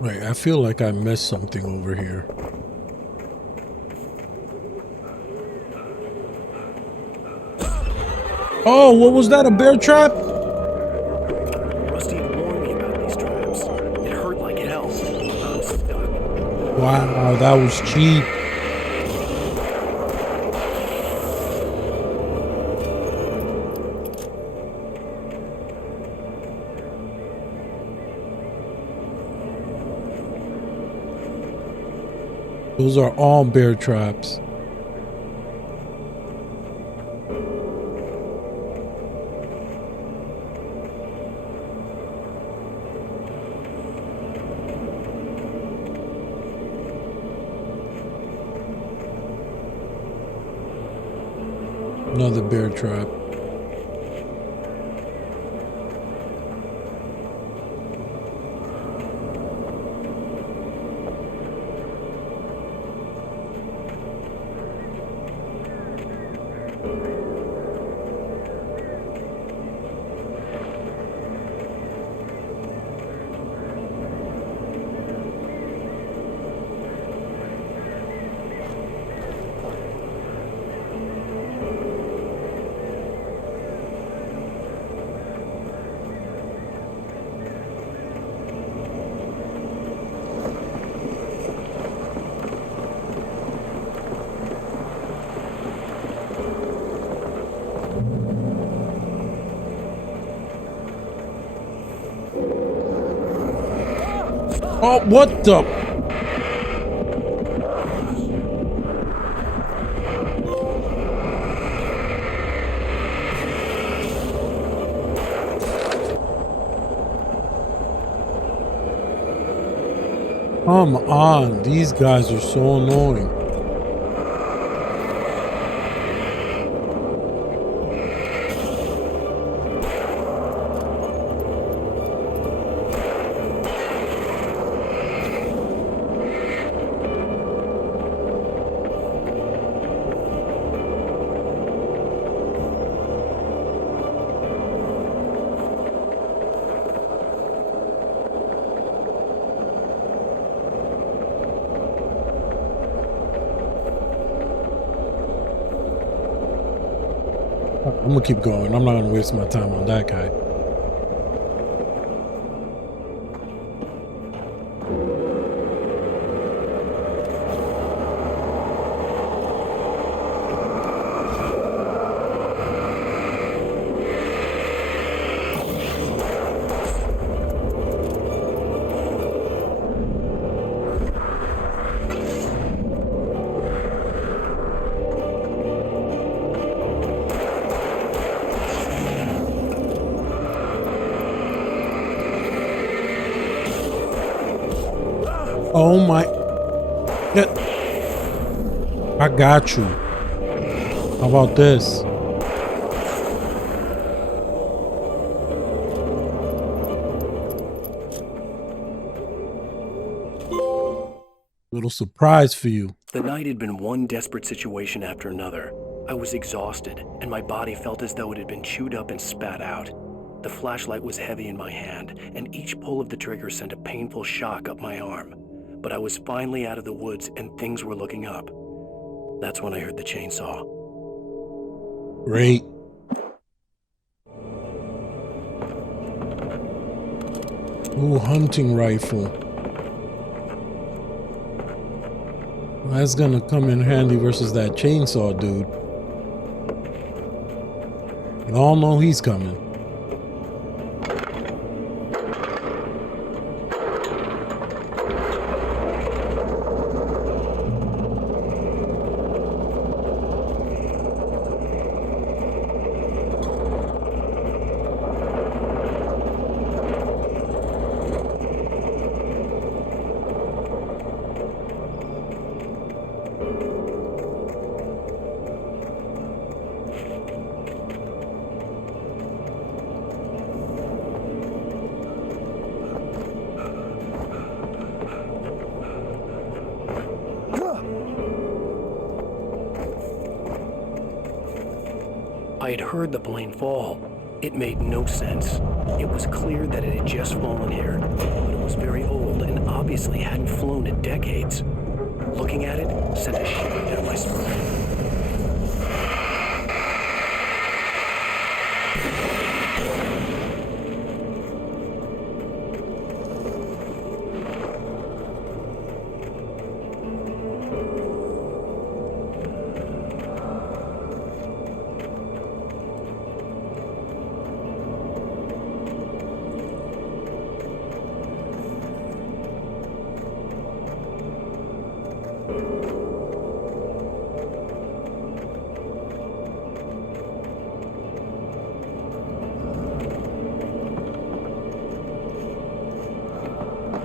Wait, I feel like I missed something over here. Oh, what was that? A bear trap? Rusty warned me about these traps. It hurt like hell. I'm stuck. Wow, that was cheap. Those are all bear traps. Another bear trap. Oh, what the? Come on, these guys are so annoying. I'm gonna keep going. I'm not gonna waste my time on that guy. Oh my. I got you. How about this? Little surprise for you. The night had been one desperate situation after another. I was exhausted, and my body felt as though it had been chewed up and spat out. The flashlight was heavy in my hand, and each pull of the trigger sent a painful shock up my arm. But I was finally out of the woods, and things were looking up. That's when I heard the chainsaw. Great. Ooh, hunting rifle. That's gonna come in handy versus that chainsaw dude. You all know he's coming. I had heard the plane fall. It made no sense. It was clear that it had just fallen here, but it was very old and obviously hadn't flown in decades. Looking at it sent a shiver down my spine.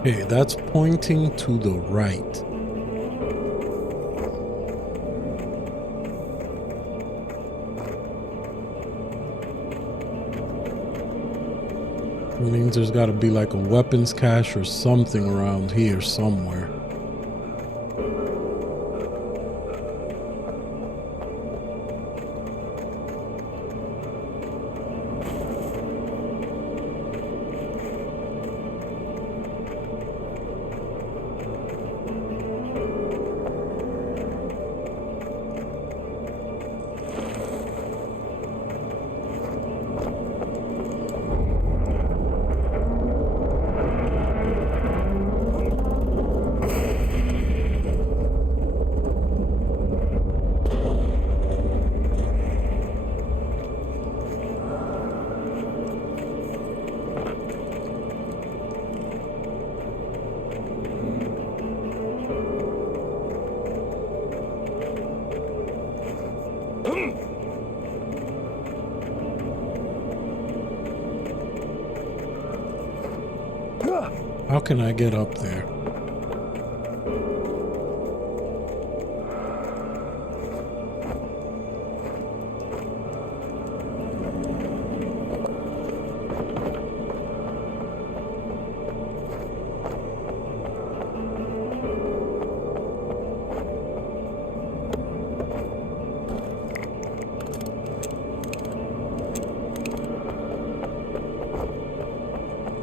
Okay, that's pointing to the right. It means there's got to be like a weapons cache or something around here somewhere. How can I get up there?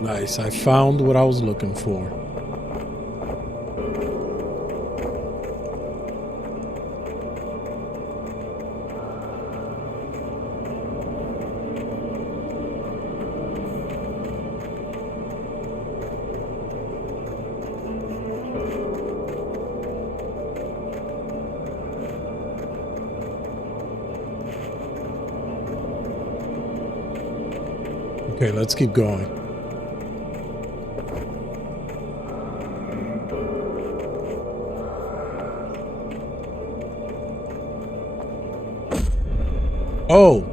Nice, I found what I was looking for. Okay, let's keep going. Oh!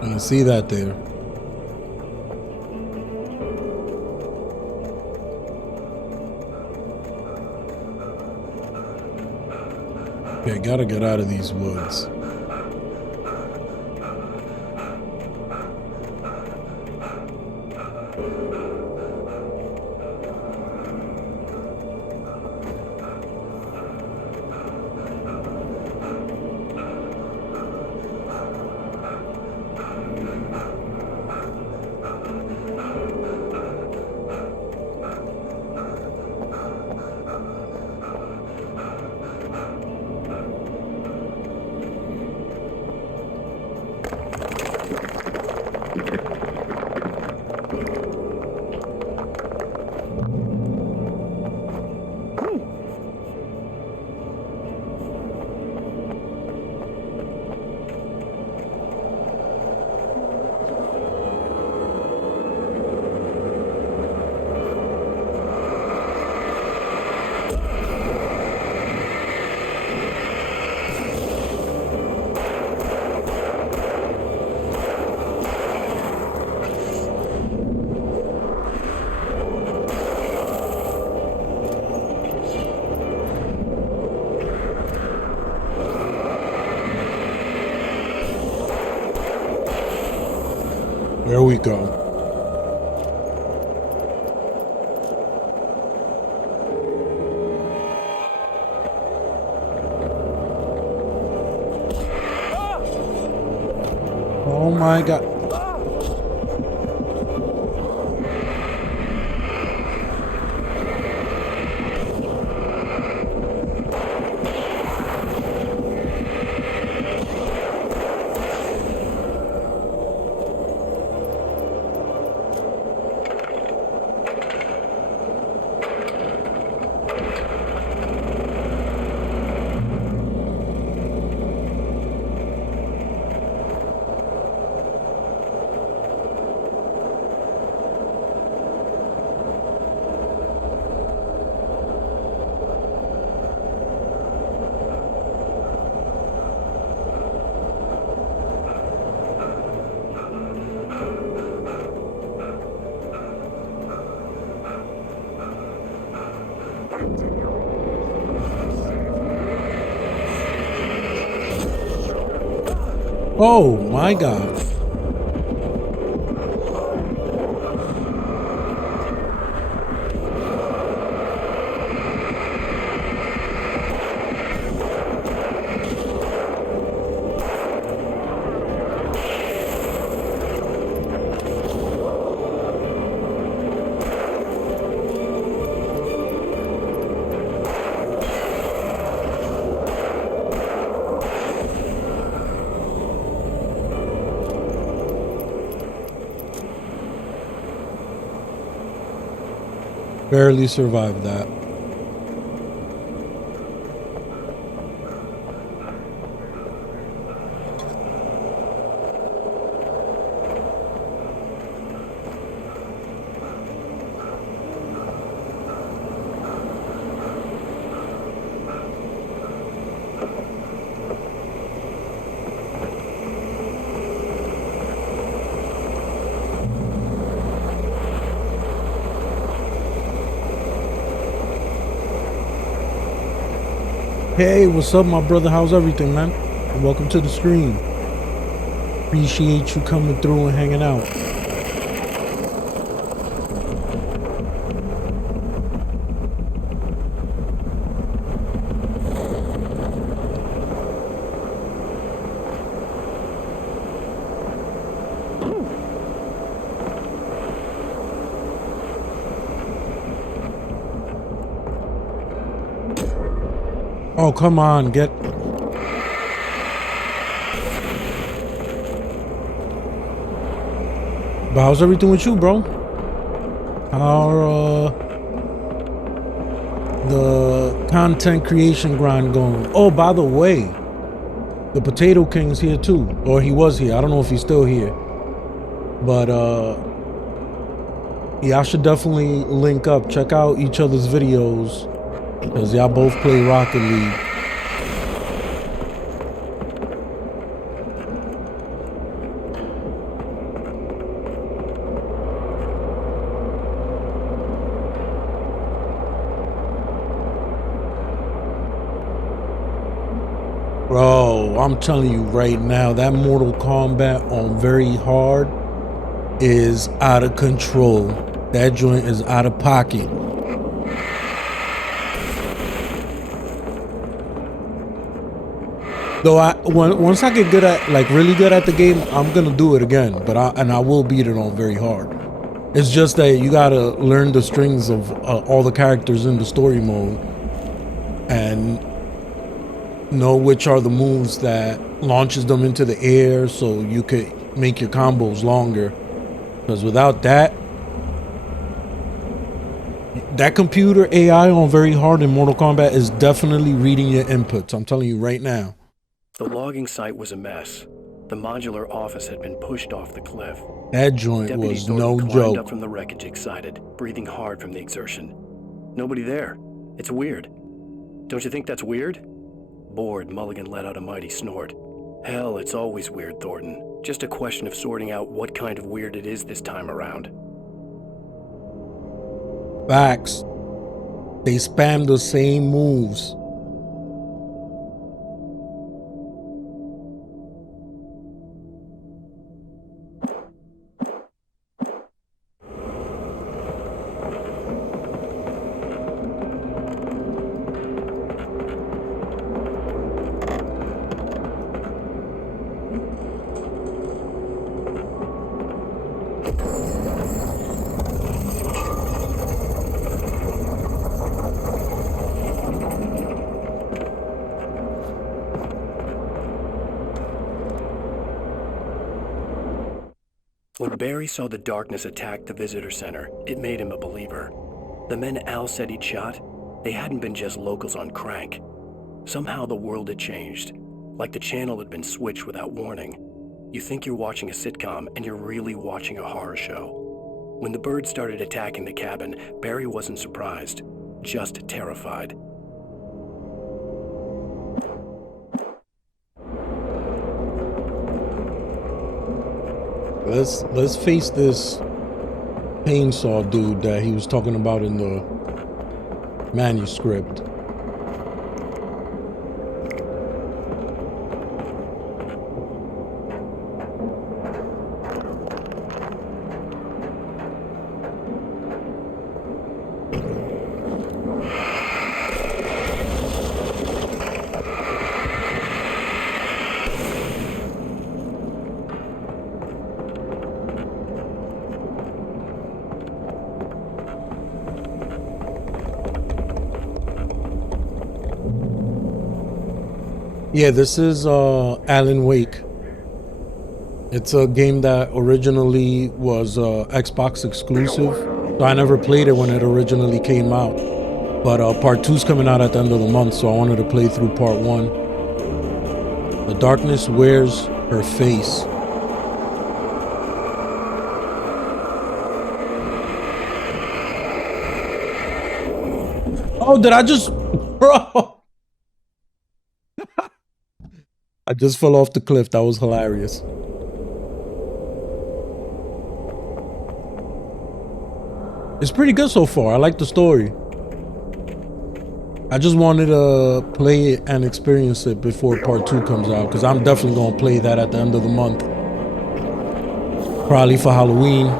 I see that there. Okay, gotta get out of these woods. There we go. Oh my God. Oh my God. Barely survived that. Hey, what's up, my brother? How's everything, man? And welcome to the stream. Appreciate you coming through and hanging out. Oh, come on, get... But how's everything with you, bro? How the content creation grind going? Oh, by the way, the Potato King's here too. Or he was here. I don't know if he's still here. But y'all should definitely link up. Check out each other's videos. Because y'all both play Rocket League. Bro, I'm telling you right now, that Mortal Kombat on very hard is out of control. That joint is out of pocket. Though once I get good at, like really good at the game, I'm gonna do it again. But I will beat it on very hard. It's just that you gotta learn the strings of all the characters in the story mode, and know which are the moves that launches them into the air, so you could make your combos longer. Because without that, that computer AI on very hard in Mortal Kombat is definitely reading your inputs. I'm telling you right now. The logging site was a mess. The modular office had been pushed off the cliff. That joint Deputy was Thornton no climbed joke. up from the wreckage excited, breathing hard from the exertion. Nobody there. It's weird. Don't you think that's weird? Bored, Mulligan let out a mighty snort. Hell, it's always weird, Thornton. Just a question of sorting out what kind of weird it is this time around. Facts. They spam the same moves. When Barry saw the darkness attack the visitor center, it made him a believer. The men Al said he'd shot, they hadn't been just locals on crank. Somehow the world had changed, like the channel had been switched without warning. You think you're watching a sitcom, and you're really watching a horror show. When the birds started attacking the cabin, Barry wasn't surprised, just terrified. Let's face this chainsaw dude that he was talking about in the manuscript. Yeah, this is Alan Wake. It's a game that originally was Xbox exclusive, so I never played it when it originally came out. But part 2's coming out at the end of the month, so I wanted to play through part 1. The darkness wears her face. Oh, did I just... Bro! I just fell off the cliff. That was hilarious. It's pretty good so far. I like the story. I just wanted to play it and experience it before part 2 comes out, because I'm definitely gonna play that at the end of the month. Probably for Halloween.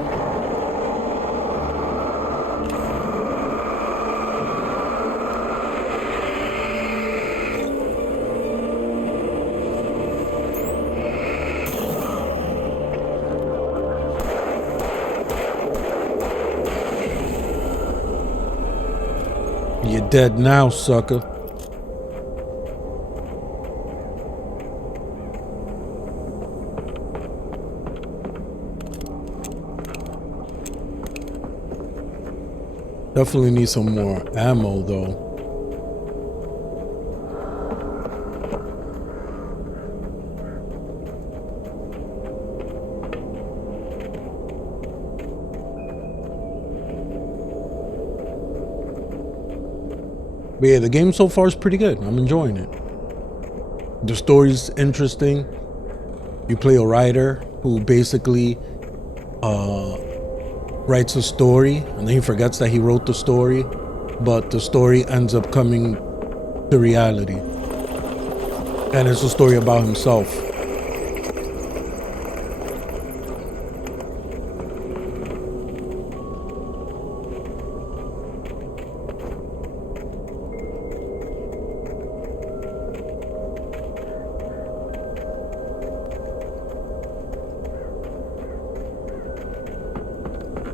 You're dead now, sucker. Definitely need some more ammo, though. But yeah, the game so far is pretty good. I'm enjoying it. The story's interesting. You play a writer who basically writes a story and then he forgets that he wrote the story, but the story ends up coming to reality. And it's a story about himself.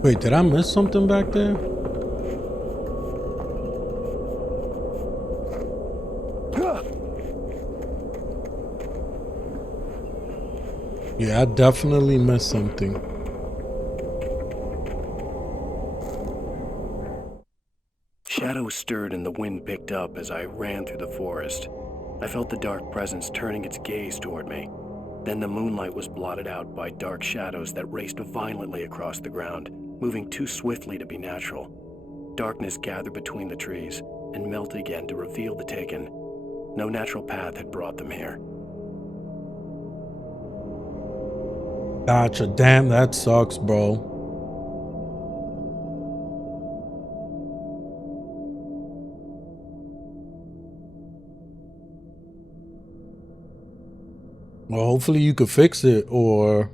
Wait, did I miss something back there? Yeah, I definitely missed something. Shadows stirred and the wind picked up as I ran through the forest. I felt the dark presence turning its gaze toward me. Then the moonlight was blotted out by dark shadows that raced violently across the ground, moving too swiftly to be natural. Darkness gathered between the trees and melted again to reveal the taken. No natural path had brought them here. Gotcha. Damn, that sucks, bro. Well, hopefully you could fix it, or...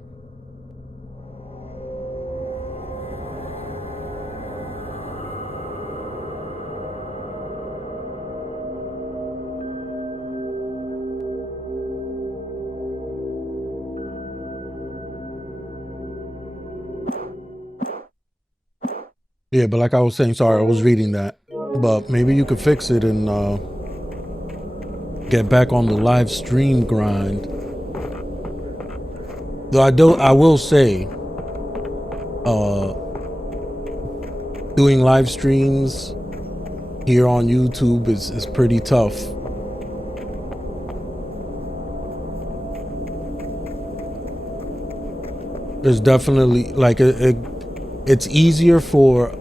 Yeah, but like I was saying, sorry, I was reading that. But maybe you could fix it and get back on the live stream grind. Though I will say, doing live streams here on YouTube is pretty tough. There's definitely like it's easier for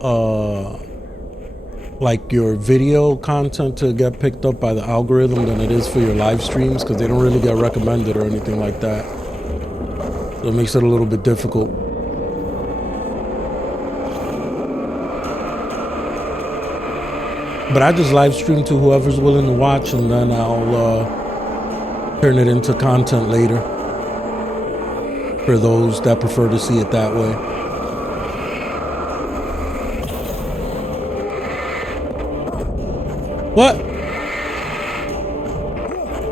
like your video content to get picked up by the algorithm than it is for your live streams, because they don't really get recommended or anything like that. So it makes it a little bit difficult. But I just live stream to whoever's willing to watch, and then I'll turn it into content later for those that prefer to see it that way. What?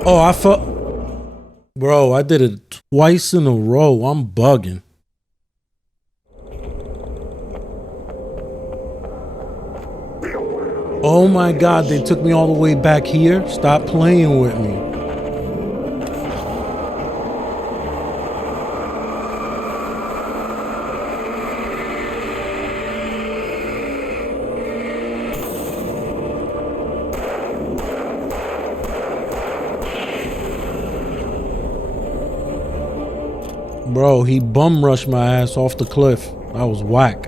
Oh, I felt... Bro, I did it twice in a row. I'm bugging. Oh my God, they took me all the way back here? Stop playing with me. Bro, he bum rushed my ass off the cliff. That was whack.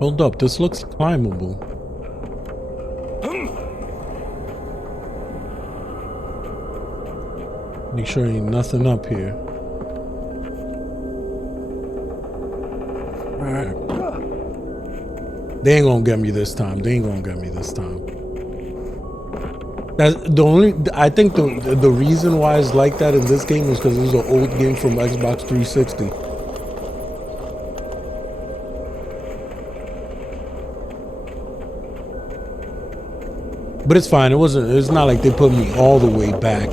Hold up, this looks climbable. Make sure ain't nothing up here. Alright. They ain't gonna get me this time. They ain't gonna get me this time. That's the only. I think the reason why it's like that in this game is because this is an old game from Xbox 360. But it's fine. It wasn't. It's not like they put me all the way back,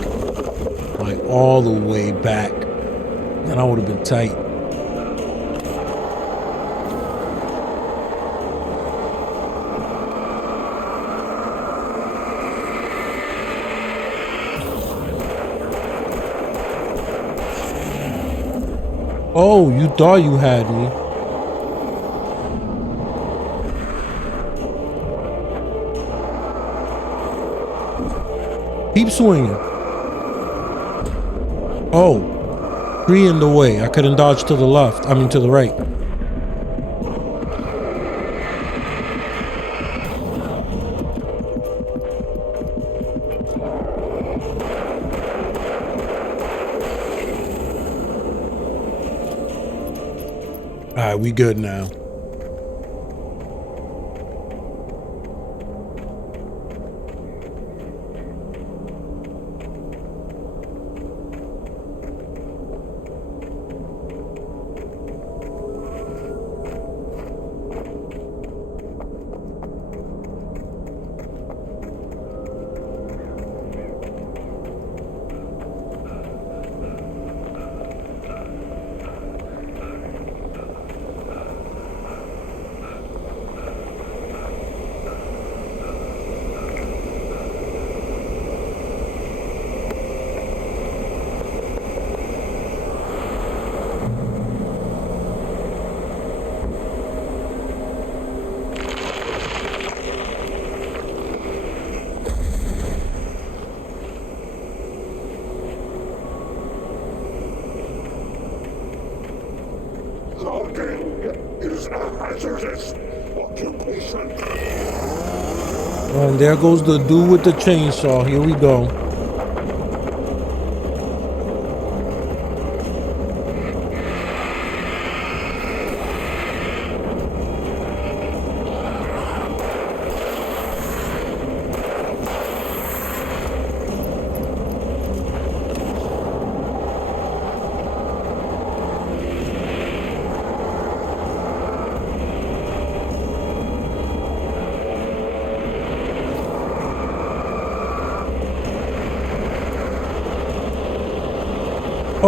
like all the way back. Then I would have been tight. Oh, you thought you had me. Keep swinging. Oh, tree in the way. I couldn't dodge to the left. I mean, to the right. All right, we good now. And there goes the dude with the chainsaw. Here we go.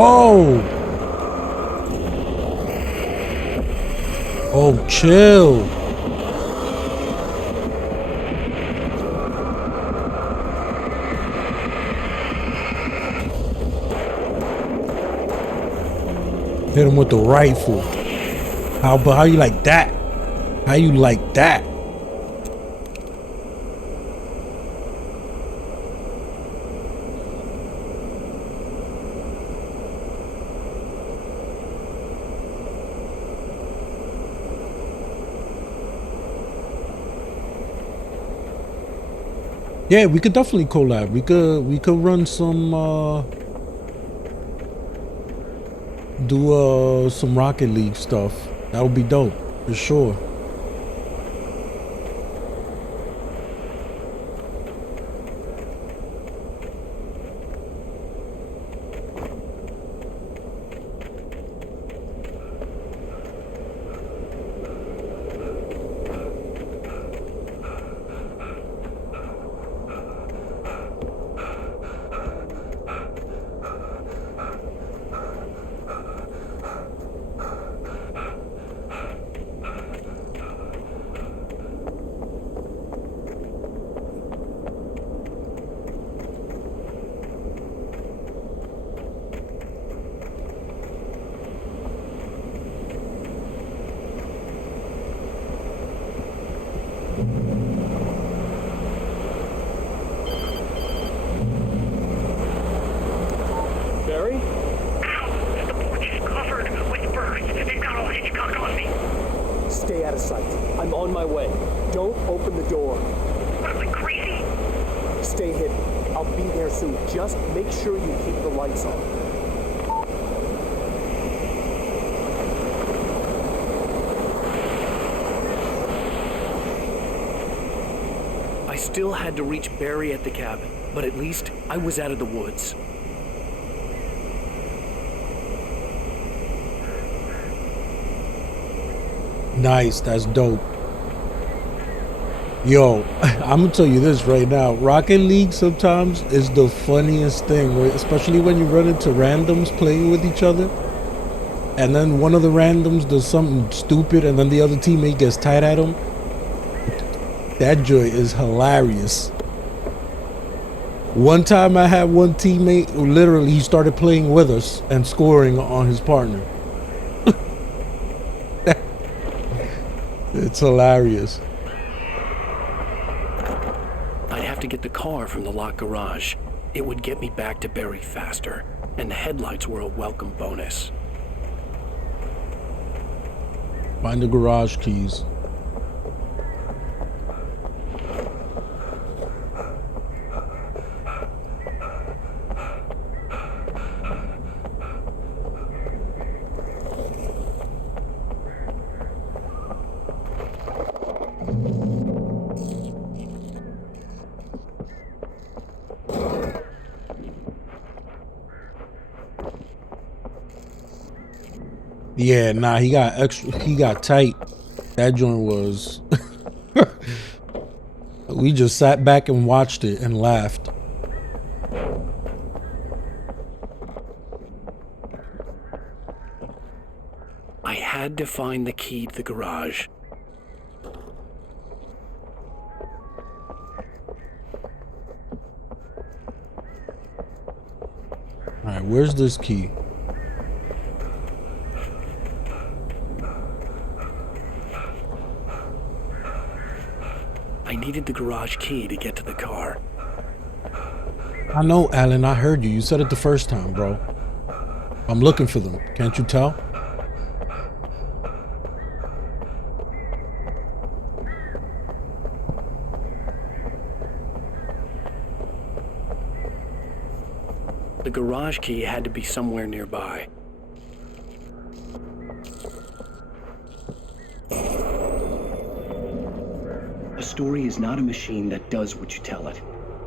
Oh! Oh, chill. Hit him with the rifle. How you like that? How you like that? Yeah, we could definitely collab. We could run some do some Rocket League stuff. That would be dope for sure. stay hidden. I'll be there soon. Just make sure you keep the lights on. I still had to reach Barry at the cabin, but at least I was out of the woods. Nice, that's dope. Yo, I'm gonna tell you this right now. Rocket League sometimes is the funniest thing, especially when you run into randoms playing with each other. And then one of the randoms does something stupid and then the other teammate gets tied at him. That joy is hilarious. One time I had one teammate who literally he started playing with us and scoring on his partner. It's hilarious. I'd have to get the car from the locked garage. It would get me back to Barry faster, and the headlights were a welcome bonus. Find the garage keys. Yeah, nah, he got tight. That joint was we just sat back and watched it and laughed. I had to find the key to the garage. Alright, where's this key? I needed the garage key to get to the car. I know, Alan, I heard you. You said it the first time, bro. I'm looking for them. Can't you tell? The garage key had to be somewhere nearby. A story is not a machine that does what you tell it.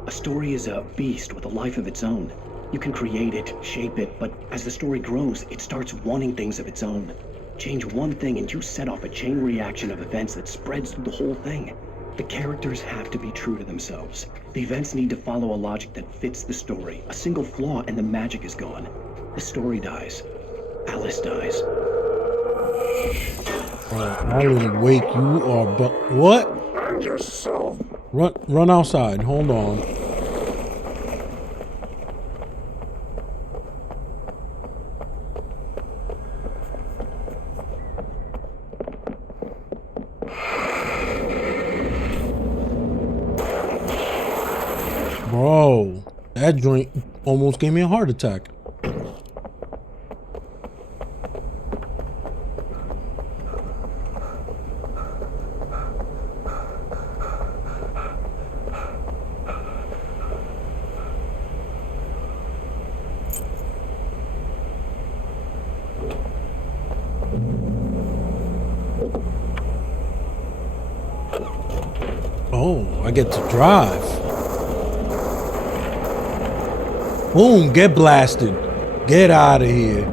A story is a beast with a life of its own. You can create it, shape it, but as the story grows, it starts wanting things of its own. Change one thing and you set off a chain reaction of events that spreads through the whole thing. The characters have to be true to themselves. The events need to follow a logic that fits the story. A single flaw and the magic is gone. The story dies. Alice dies. Alan Wake, you are what? Run outside. Hold on. Bro, that joint almost gave me a heart attack. Oh, I get to drive. Boom, get blasted. Get out of here.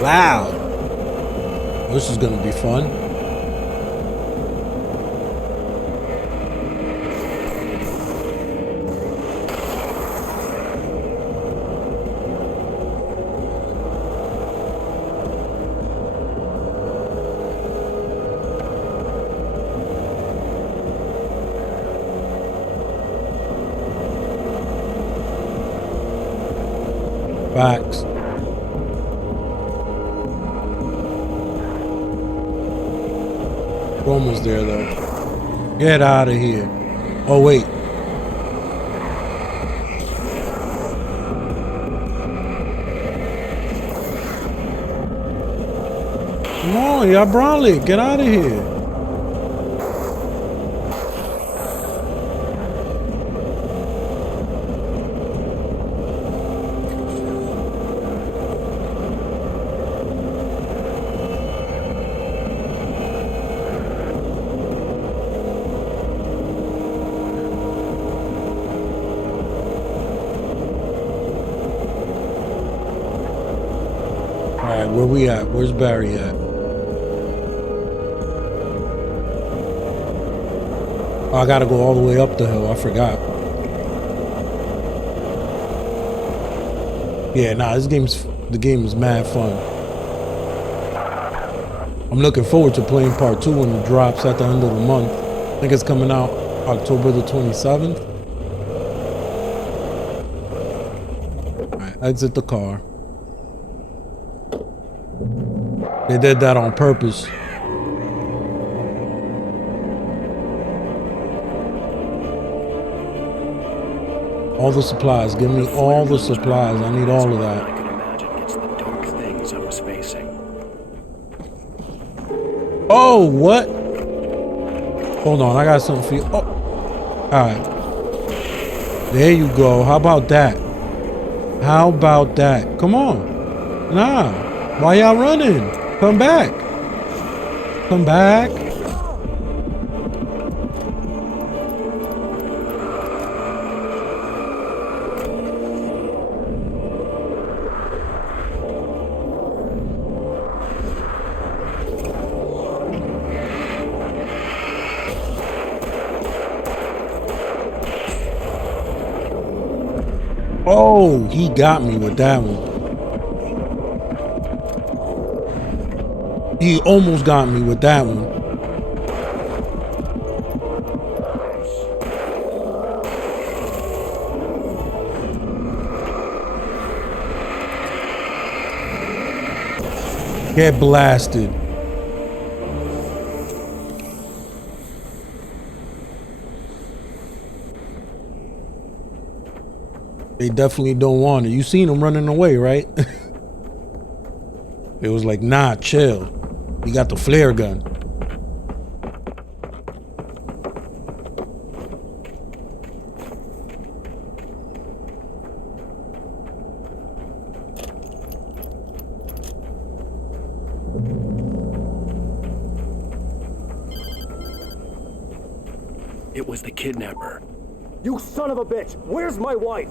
Wow. This is gonna be fun. Facts. We're almost there though. Get out of here. Oh wait. Come on, y'all Brawley, get out of here. All right, where we at? Where's Barry at? Oh, I gotta go all the way up the hill. I forgot. Yeah, nah, the game is mad fun. I'm looking forward to playing part 2 when it drops at the end of the month. I think it's coming out October the 27th. All right, exit the car. They did that on purpose. All the supplies. Give me all the supplies. I need all of that. I could imagine it's the dark things I was facing. Oh, what? Hold on, I got something for you. Oh, all right. There you go. How about that? How about that? Come on. Nah. Why y'all running? Come back. Come back. Oh, he got me with that one. He almost got me with that one. Get blasted. They definitely don't want it. You seen him running away, right? It was like, nah, chill. You got the flare gun. It was the kidnapper. You son of a bitch! Where's my wife?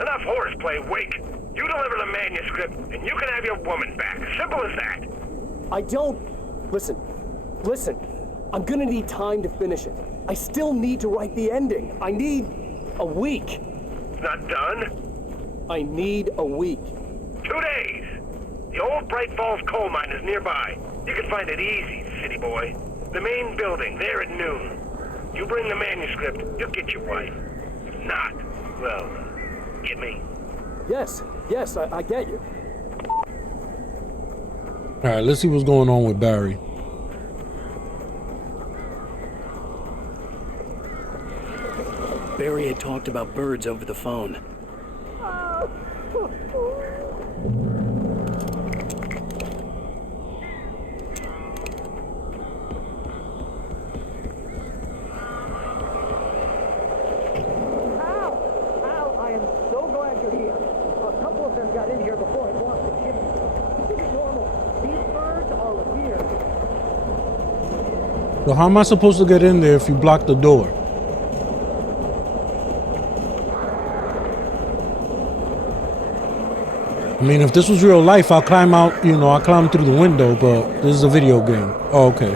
Enough horseplay, Wake. You deliver the manuscript, and you can have your woman back. Simple as that. I don't... Listen. I'm gonna need time to finish it. I still need to write the ending. I need a week. Not done? I need a week. 2 days. The old Bright Falls coal mine is nearby. You can find it easy, city boy. The main building, there at noon. You bring the manuscript, you'll get your wife. If not, well, get me. Yes, I get you. All right, let's see what's going on with Barry. Barry had talked about birds over the phone. I am so glad you're here. A couple of them got in here before I lost the kid. This is normal. These birds are weird. So how am I supposed to get in there if you block the door? I mean, if this was real life, I'll climb out, you know, I'll climb through the window, but this is a video game. Oh, okay.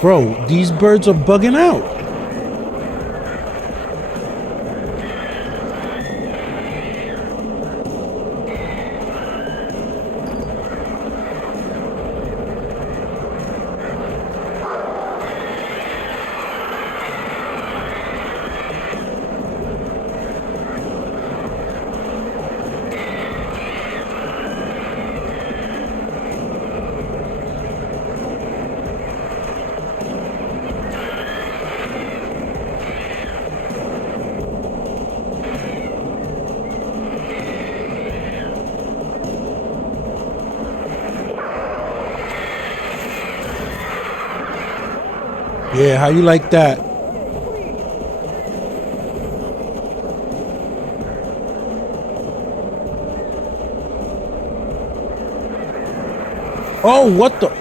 Bro, these birds are bugging out. Yeah, how you like that? Oh, what the?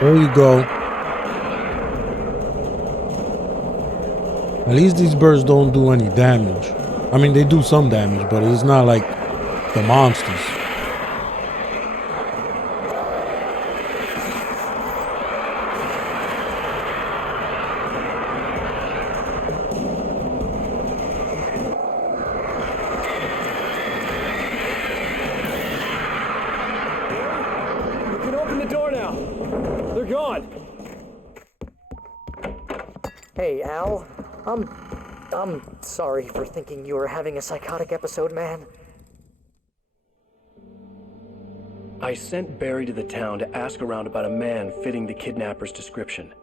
There you go. At least these birds don't do any damage. I mean, they do some damage, but it's not like the monsters. You can open the door now. They're gone. Hey, Al. I'm sorry for thinking you were having a psychotic episode, man. I sent Barry to the town to ask around about a man fitting the kidnapper's description.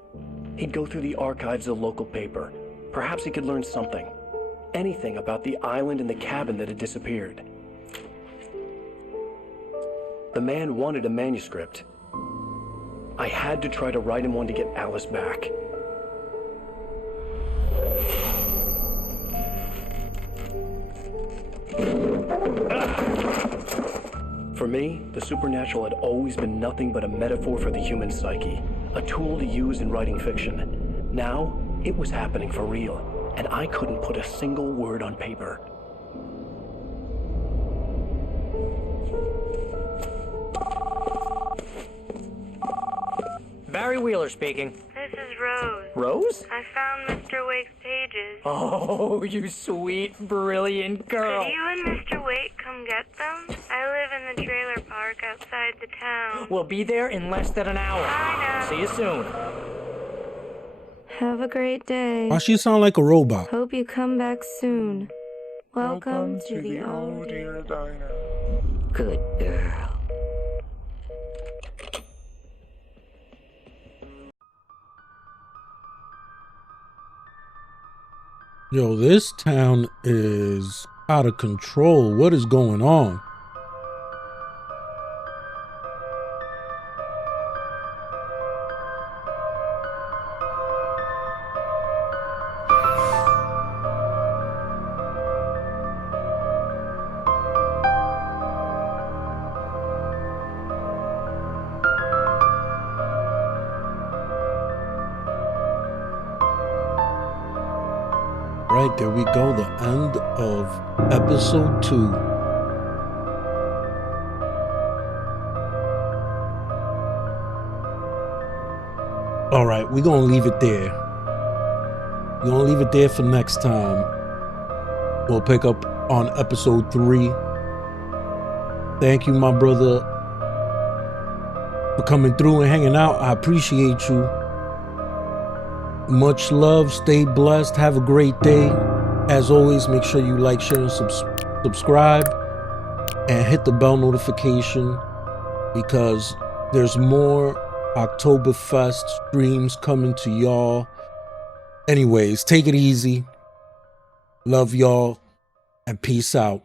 He'd go through the archives of the local paper. Perhaps he could learn something. Anything about the island and the cabin that had disappeared. The man wanted a manuscript. I had to try to write him one to get Alice back. For me, the supernatural had always been nothing but a metaphor for the human psyche, a tool to use in writing fiction. Now, it was happening for real, and I couldn't put a single word on paper. Barry Wheeler speaking. This is Rose. Rose? I found Mr. Wake's pages. Oh, you sweet, brilliant girl. Could you and Mr. Wake come get them? I live in the trailer park outside the town. We'll be there in less than an hour. I know. See you soon. Have a great day. Why she sound like a robot? Hope you come back soon. Welcome to the Oh Dear Diner. Good girl. Yo, this town is out of control. What is going on? Right, there we go, the end of episode 2. All right, we're gonna leave it there. We're gonna leave it there for next time. We'll pick up on episode 3. Thank you, my brother, for coming through and hanging out. I appreciate you. Much love. Stay blessed. Have a great day. As always, make sure you like, share, and subscribe. And hit the bell notification because there's more Oktoberfest streams coming to y'all. Anyways, take it easy. Love y'all and peace out.